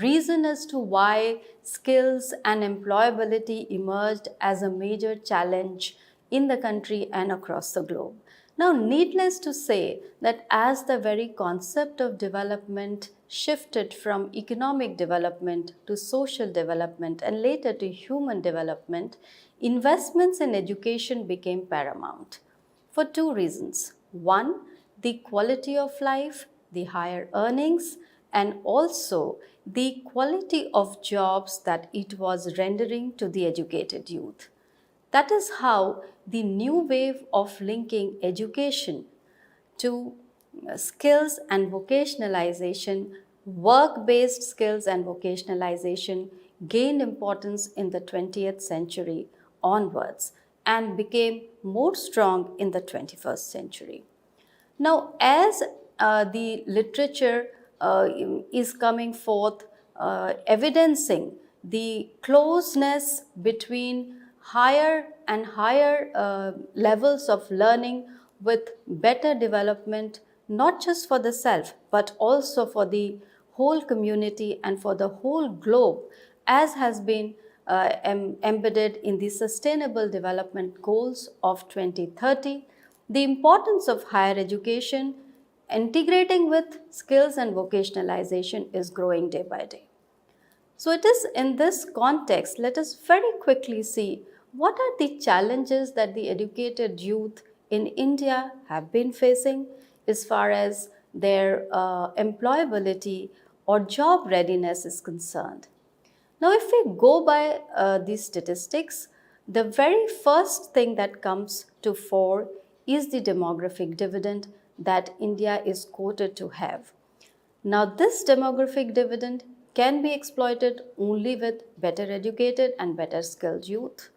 reason as to why skills and employability emerged as a major challenge in the country and across the globe. Now, needless to say that as the very concept of development shifted from economic development to social development and later to human development, investments in education became paramount for two reasons. One, the quality of life, the higher earnings, and also the quality of jobs that it was rendering to the educated youth. That is how the new wave of linking education to skills and vocationalization, work-based skills and vocationalization gained importance in the 20th century onwards and became more strong in the 21st century. Now, as the literature is coming forth evidencing the closeness between higher and higher levels of learning with better development, not just for the self, but also for the whole community and for the whole globe, as has been embedded in the Sustainable Development Goals of 2030, the importance of higher education integrating with skills and vocationalization is growing day by day. So it is in this context, let us very quickly see what are the challenges that the educated youth in India have been facing as far as their employability or job readiness is concerned. Now, if we go by these statistics, the very first thing that comes to fore is the demographic dividend that India is quoted to have. Now, this demographic dividend can be exploited only with better educated and better skilled youth.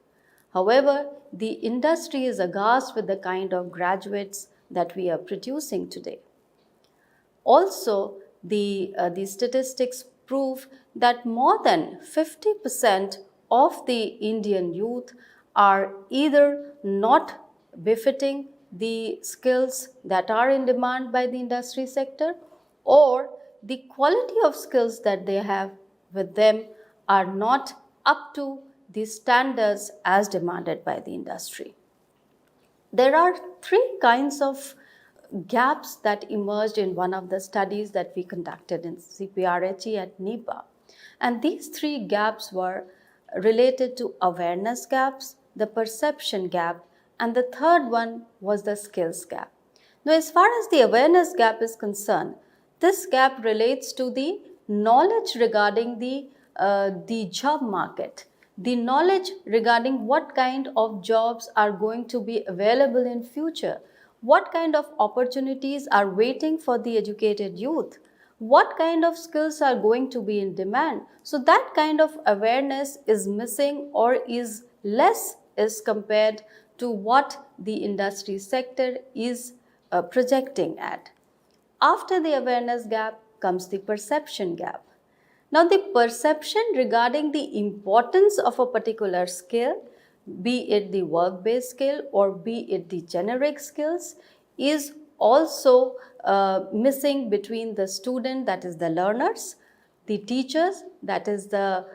However, the industry is aghast with the kind of graduates that we are producing today. Also, the statistics prove that more than 50% of the Indian youth are either not befitting the skills that are in demand by the industry sector, or the quality of skills that they have with them are not up to the standards as demanded by the industry. There are three kinds of gaps that emerged in one of the studies that we conducted in CPRHE at NEPA. And these three gaps were related to awareness gaps, the perception gap, and the third one was the skills gap. Now, as far as the awareness gap is concerned, this gap relates to the knowledge regarding the job market, the knowledge regarding what kind of jobs are going to be available in future, what kind of opportunities are waiting for the educated youth, what kind of skills are going to be in demand. So that kind of awareness is missing or is less as compared to what the industry sector is projecting at. After the awareness gap comes the perception gap. Now, the perception regarding the importance of a particular skill, be it the work-based skill or be it the generic skills, is also missing between the student, that is the learners, the teachers, that is the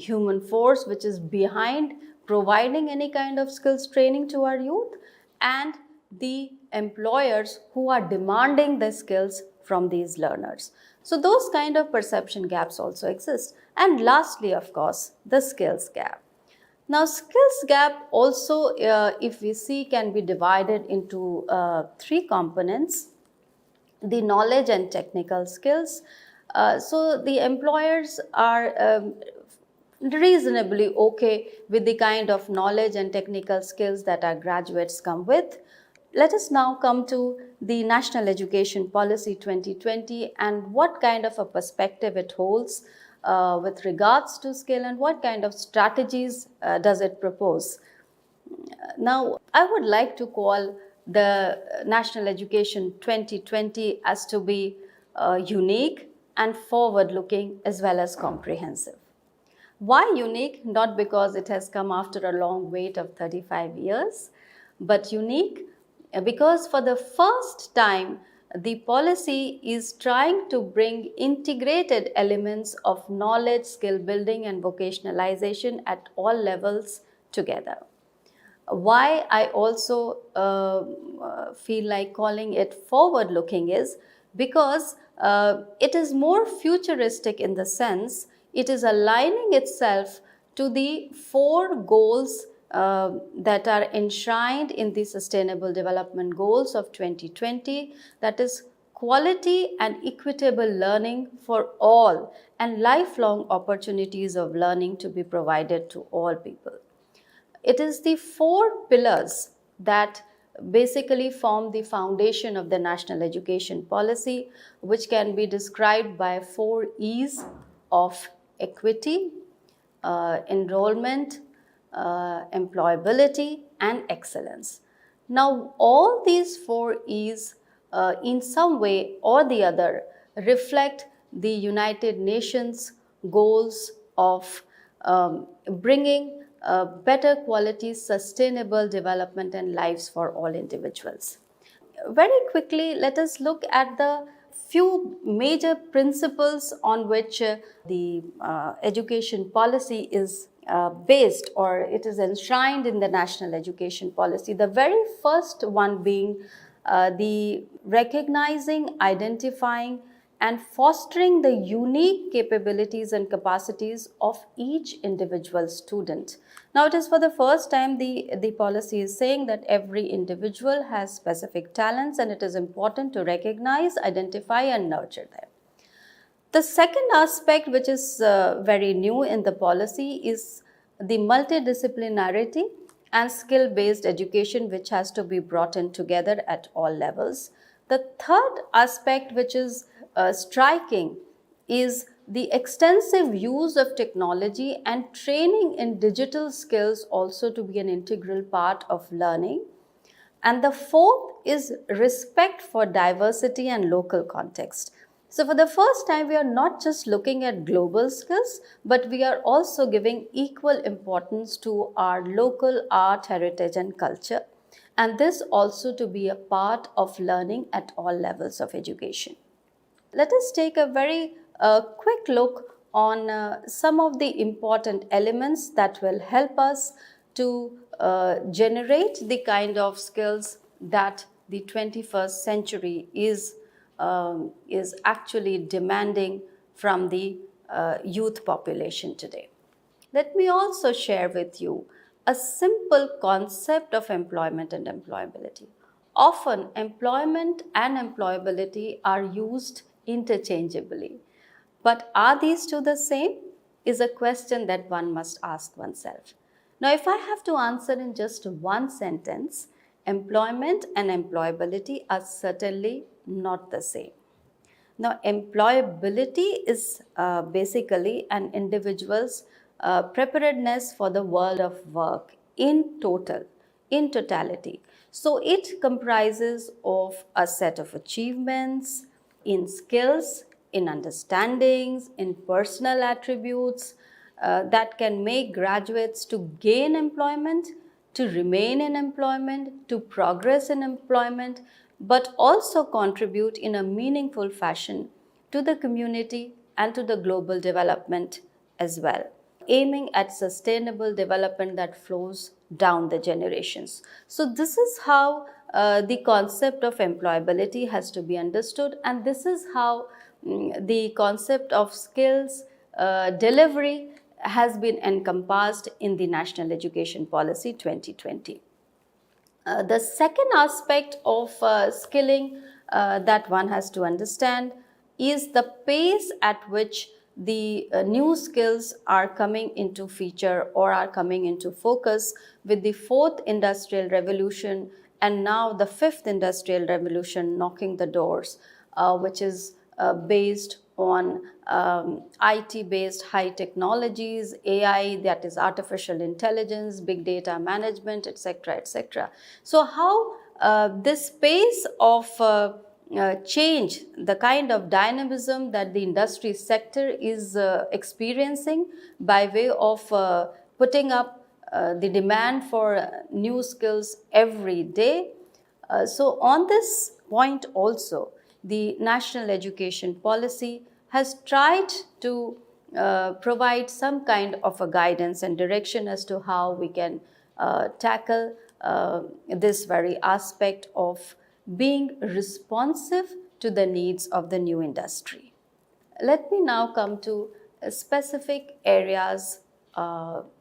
human force which is behind providing any kind of skills training to our youth, and the employers who are demanding the skills from these learners. So those kind of perception gaps also exist. And lastly, of course, the skills gap. Now, skills gap also, if we see, can be divided into three components: the knowledge and technical skills. So the employers are reasonably okay with the kind of knowledge and technical skills that our graduates come with. Let us now come to the National Education Policy 2020 and what kind of a perspective it holds with regards to skill and what kind of strategies does it propose. Now, I would like to call the National Education 2020 as to be unique and forward-looking as well as comprehensive. Why unique? Not because it has come after a long wait of 35 years, but unique because for the first time, the policy is trying to bring integrated elements of knowledge, skill building and vocationalization at all levels together. Why I also feel like calling it forward-looking is because it is more futuristic in the sense it is aligning itself to the 4 goals that are enshrined in the Sustainable Development Goals of 2020, that is quality and equitable learning for all and lifelong opportunities of learning to be provided to all people. It is the 4 pillars that basically form the foundation of the National Education Policy, which can be described by 4 E's of equity, enrollment, employability and excellence. Now, all these 4 E's in some way or the other reflect the United Nations goals of bringing better quality, sustainable development and lives for all individuals. Very quickly, let us look at the few major principles on which the education policy is based, or it is enshrined in the National Education Policy. The very first one being the recognizing, identifying and fostering the unique capabilities and capacities of each individual student. Now, it is for the first time the policy is saying that every individual has specific talents and it is important to recognize, identify and nurture them. The second aspect, which is very new in the policy, is the multidisciplinarity and skill-based education, which has to be brought in together at all levels. The third aspect, which is striking, is the extensive use of technology and training in digital skills also to be an integral part of learning. And the fourth is respect for diversity and local context. So for the first time, we are not just looking at global skills, but we are also giving equal importance to our local art, heritage and culture. And this also to be a part of learning at all levels of education. Let us take a very quick look on some of the important elements that will help us to generate the kind of skills that the 21st century is actually demanding from the youth population today. Let me also share with you a simple concept of employment and employability. Often, employment and employability are used interchangeably. But are these two the same? Is a question that one must ask oneself. Now, if I have to answer in just one sentence, employment and employability are certainly not the same. Now, employability is basically an individual's preparedness for the world of work in totality. So, it comprises of a set of achievements in skills, in understandings, in personal attributes that can make graduates to gain employment, to remain in employment, to progress in employment, but also contribute in a meaningful fashion to the community and to the global development as well, aiming at sustainable development that flows down the generations. So this is how the concept of employability has to be understood, and this is how the concept of skills delivery has been encompassed in the National Education Policy 2020. The second aspect of skilling that one has to understand is the pace at which the new skills are coming into feature or are coming into focus with the fourth industrial revolution and now the fifth industrial revolution knocking the doors, which is based on IT-based high technologies, AI, that is artificial intelligence, big data management, etc., etc. So how this pace of change, the kind of dynamism that the industry sector is experiencing by way of putting up the demand for new skills every day. So on this point also, the National Education Policy has tried to provide some kind of a guidance and direction as to how we can tackle this very aspect of being responsive to the needs of the new industry. Let me now come to specific areas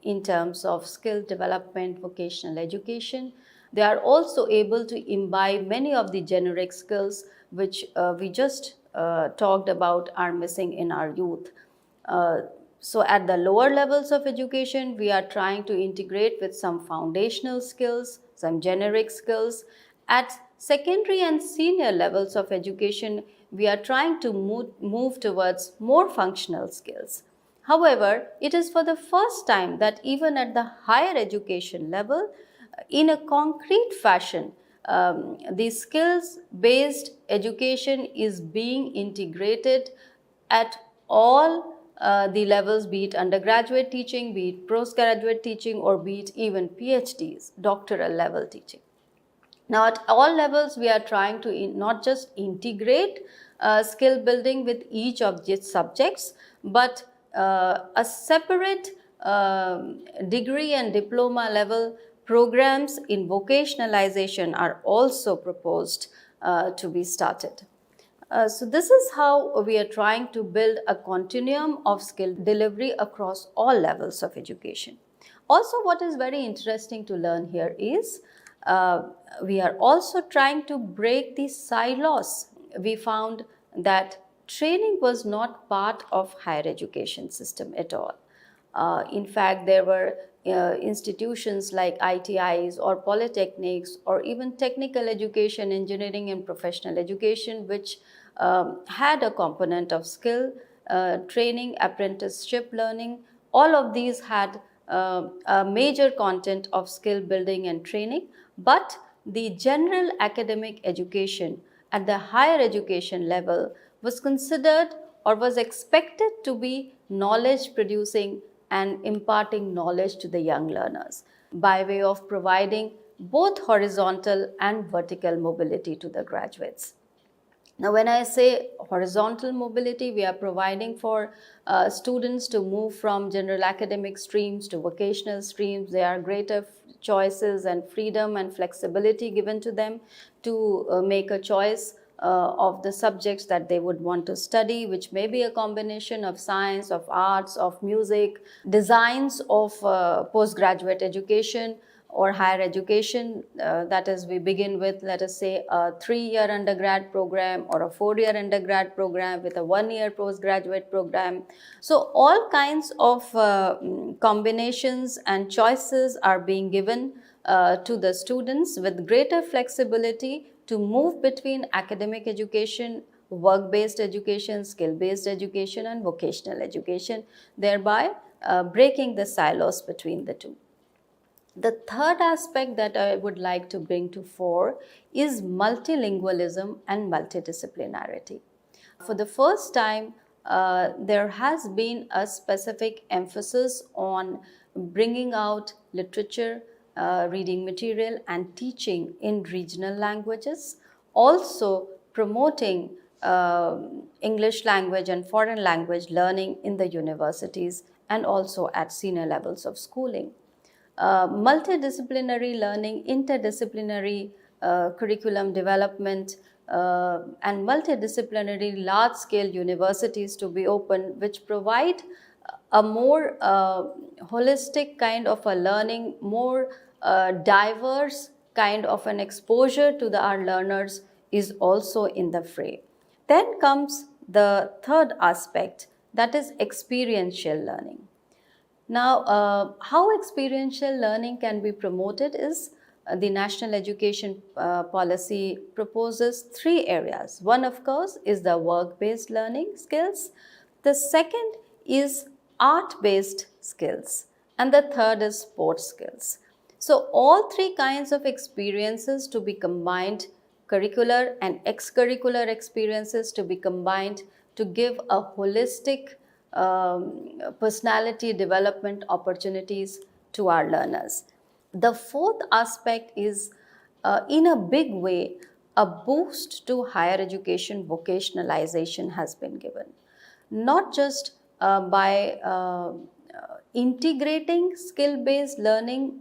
in terms of skill development, vocational education. They are also able to imbibe many of the generic skills which we just talked about are missing in our youth. So at the lower levels of education, we are trying to integrate with some foundational skills, some generic skills. At secondary and senior levels of education, we are trying to move towards more functional skills. However, it is for the first time that even at the higher education level, in a concrete fashion, the skills-based education is being integrated at all the levels, be it undergraduate teaching, be it postgraduate teaching, or be it even PhDs, doctoral level teaching. Now, at all levels, we are trying to not just integrate skill building with each of these subjects, but a separate degree and diploma level programs in vocationalization are also proposed to be started. So this is how we are trying to build a continuum of skill delivery across all levels of education. Also, what is very interesting to learn here is we are also trying to break the silos. We found that training was not part of higher education system at all. In fact, there were institutions like ITIs or polytechnics or even technical education, engineering and professional education, which had a component of skill, training, apprenticeship learning. All of these had a major content of skill building and training, but the general academic education at the higher education level was considered or was expected to be knowledge producing and imparting knowledge to the young learners by way of providing both horizontal and vertical mobility to the graduates. Now, when I say horizontal mobility, we are providing for students to move from general academic streams to vocational streams. There are greater choices and freedom and flexibility given to them to make a choice of the subjects that they would want to study, which may be a combination of science, of arts, of music, designs of postgraduate education or higher education. That is, we begin with, let us say, a 3-year undergrad program or a 4-year undergrad program with a 1-year postgraduate program. So all kinds of combinations and choices are being given to the students with greater flexibility to move between academic education, work-based education, skill-based education, and vocational education, thereby breaking the silos between the two. The third aspect that I would like to bring to fore is multilingualism and multidisciplinarity. For the first time, there has been a specific emphasis on bringing out literature, reading material and teaching in regional languages, also promoting English language and foreign language learning in the universities and also at senior levels of schooling. Multidisciplinary learning, interdisciplinary curriculum development, and multidisciplinary large-scale universities to be opened, which provide a more holistic kind of a learning, more diverse kind of an exposure to our learners is also in the fray. Then comes the third aspect, that is experiential learning. Now, how experiential learning can be promoted is the National Education Policy proposes 3 areas. One, of course, is the work-based learning skills. The second is art-based skills. And the third is sports skills. So, all 3 kinds of experiences to be combined, curricular and extracurricular experiences to be combined to give a holistic personality development opportunities to our learners. The fourth aspect is, in a big way, a boost to higher education vocationalization has been given. Not just by integrating skill-based learning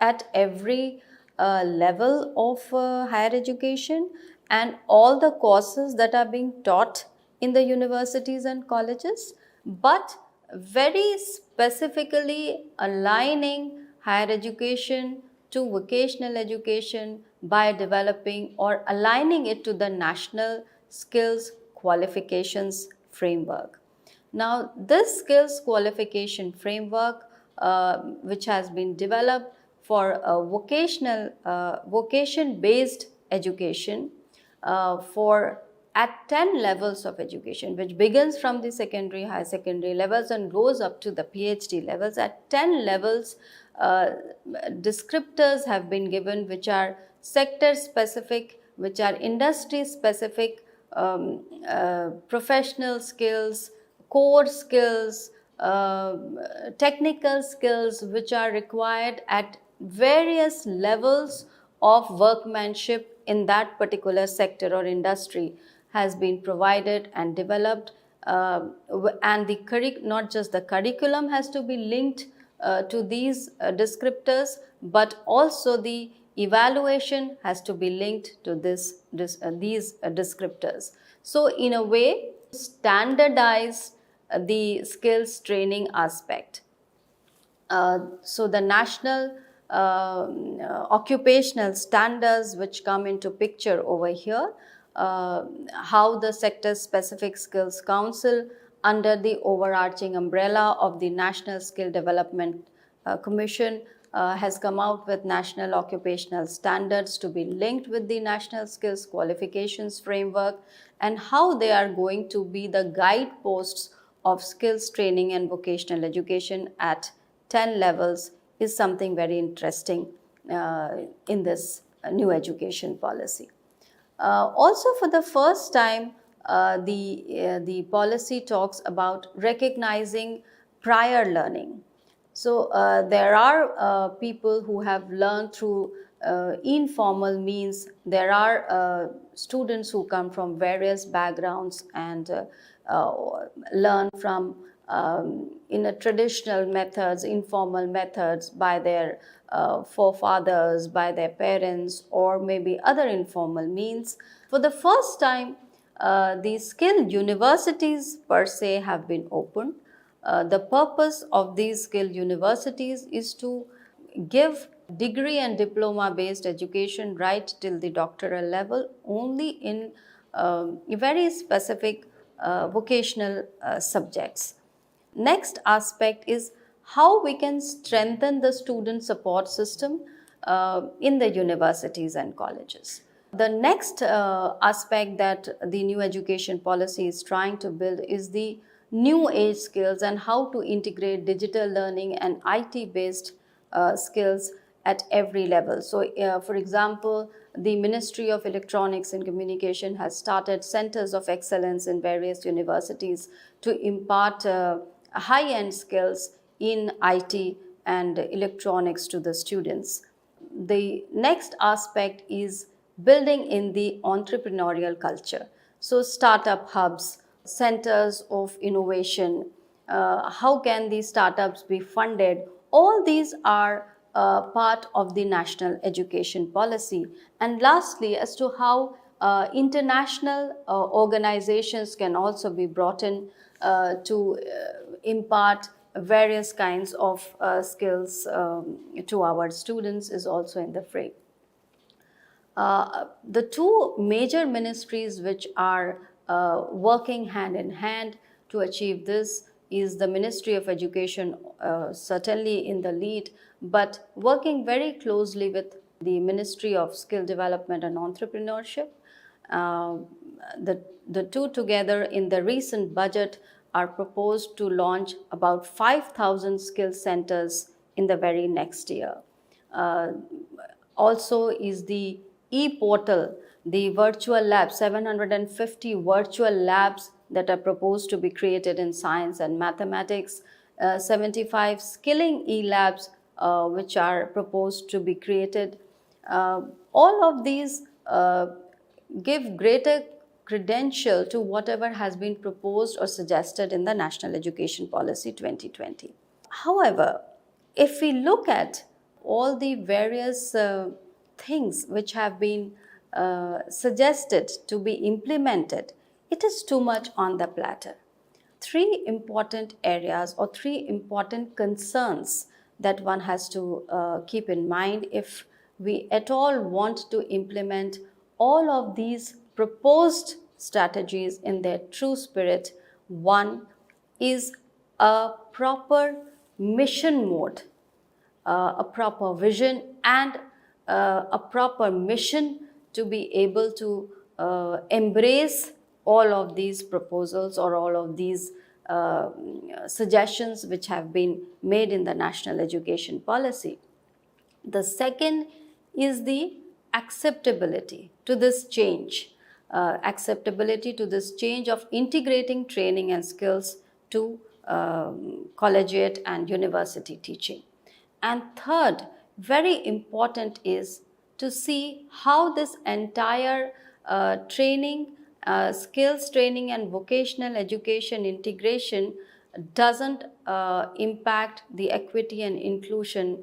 at every level of higher education and all the courses that are being taught in the universities and colleges, but very specifically aligning higher education to vocational education by developing or aligning it to the national skills qualifications framework. Now, this skills qualification framework, which has been developed for vocation-based education for at 10 levels of education, which begins from the secondary, high secondary levels and goes up to the PhD levels. At 10 levels, descriptors have been given which are sector specific, which are industry specific, professional skills, core skills, technical skills which are required at various levels of workmanship in that particular sector or industry has been provided and developed, and the not just the curriculum has to be linked to these descriptors, but also the evaluation has to be linked to these descriptors. So in a way, standardize the skills training aspect. So the national occupational standards which come into picture over here, how the sector specific skills council under the overarching umbrella of the National Skill Development Commission has come out with national occupational standards to be linked with the national skills qualifications framework, and how they are going to be the guideposts of skills training and vocational education at 10 levels is something very interesting in this new education policy. Also, for the first time, the policy talks about recognizing prior learning. So there are people who have learned through informal means. There are students who come from various backgrounds and learn from in a traditional methods, informal methods by their forefathers, by their parents, or maybe other informal means. For the first time, the skill universities per se have been opened. The purpose of these skill universities is to give degree and diploma based education right till the doctoral level only in very specific vocational subjects. Next aspect is how we can strengthen the student support system in the universities and colleges. The next aspect that the new education policy is trying to build is the new age skills and how to integrate digital learning and IT based skills at every level. So, for example, the Ministry of Electronics and Communication has started centers of excellence in various universities to impart high-end skills in IT and electronics to the students. The next aspect is building in the entrepreneurial culture. So startup hubs, centers of innovation, how can these startups be funded? All these are part of the national education policy. And lastly, as to how international organizations can also be brought in to impart various kinds of skills to our students is also in the frame. The two major ministries which are working hand in hand to achieve this is the Ministry of Education, certainly in the lead, but working very closely with the Ministry of Skill Development and Entrepreneurship. The two together in the recent budget are proposed to launch about 5,000 skill centers in the very next year. Also is the e-portal, the virtual labs, 750 virtual labs that are proposed to be created in science and mathematics, 75 skilling e-labs which are proposed to be created. All of these give greater credential to whatever has been proposed or suggested in the National Education Policy 2020. However, if we look at all the various things which have been suggested to be implemented, it is too much on the platter. Three important areas or three important concerns that one has to keep in mind if we at all want to implement all of these proposed strategies in their true spirit. One is a proper mission mode, a proper vision and a proper mission to be able to embrace all of these proposals or all of these suggestions which have been made in the National Education Policy. The second is the acceptability to this change, acceptability to this change of integrating training and skills to collegiate and university teaching. And third, very important is to see how this entire training, skills training and vocational education integration doesn't impact the equity and inclusion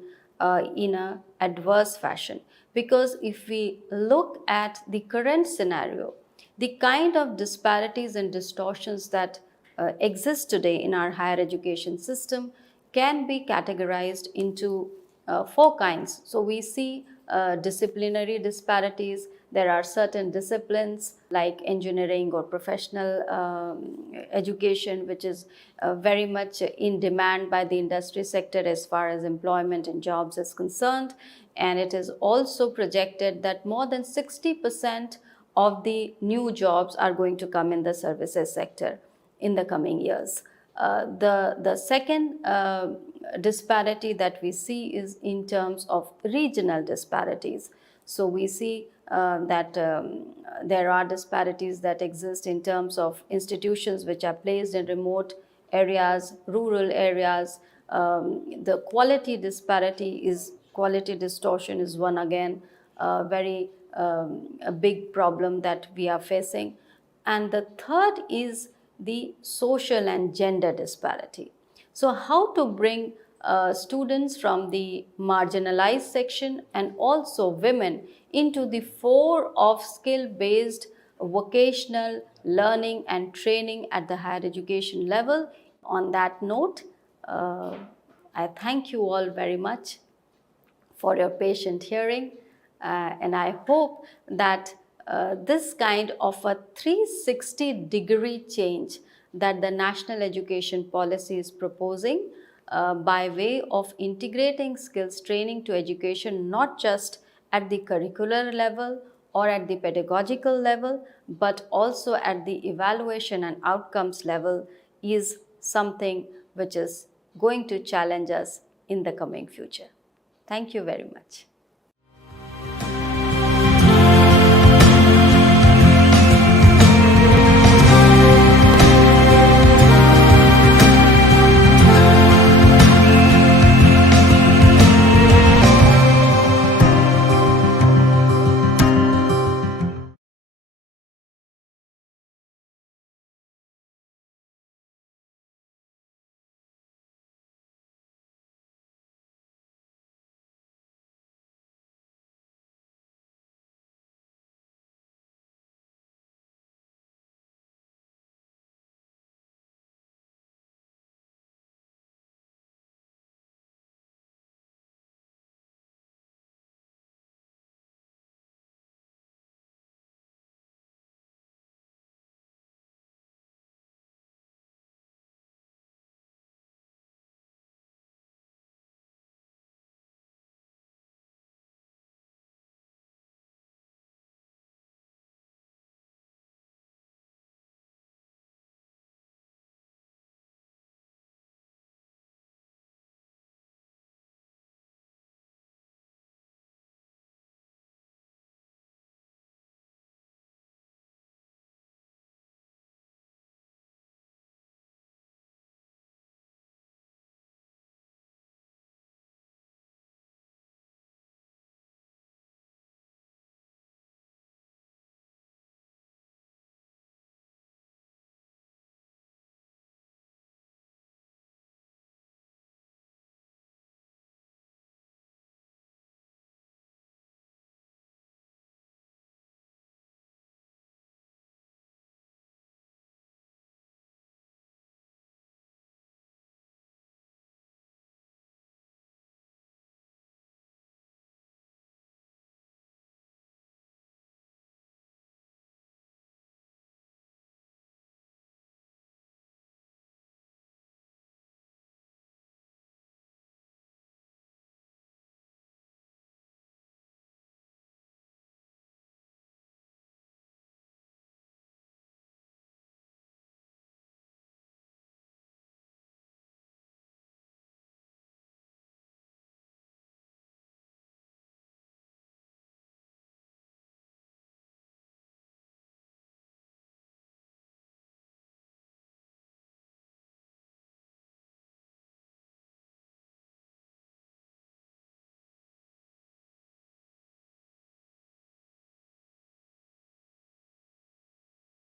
in a adverse fashion. Because if we look at the current scenario, the kind of disparities and distortions that exist today in our higher education system can be categorized into four kinds. So we see disciplinary disparities. There are certain disciplines like engineering or professional education, which is very much in demand by the industry sector as far as employment and jobs is concerned. And it is also projected that more than 60% of the new jobs are going to come in the services sector in the coming years. The second disparity that we see is in terms of regional disparities. So we see that there are disparities that exist in terms of institutions which are placed in remote areas, rural areas. The quality distortion is one again very a big problem that we are facing. And the third is the social and gender disparity. So how to bring students from the marginalized section and also women into the fore of skill-based vocational learning and training at the higher education level. On that note, I thank you all very much for your patient hearing, and I hope that this kind of a 360-degree change that the National Education Policy is proposing by way of integrating skills training to education, not just at the curricular level or at the pedagogical level, but also at the evaluation and outcomes level, is something which is going to challenge us in the coming future. Thank you very much.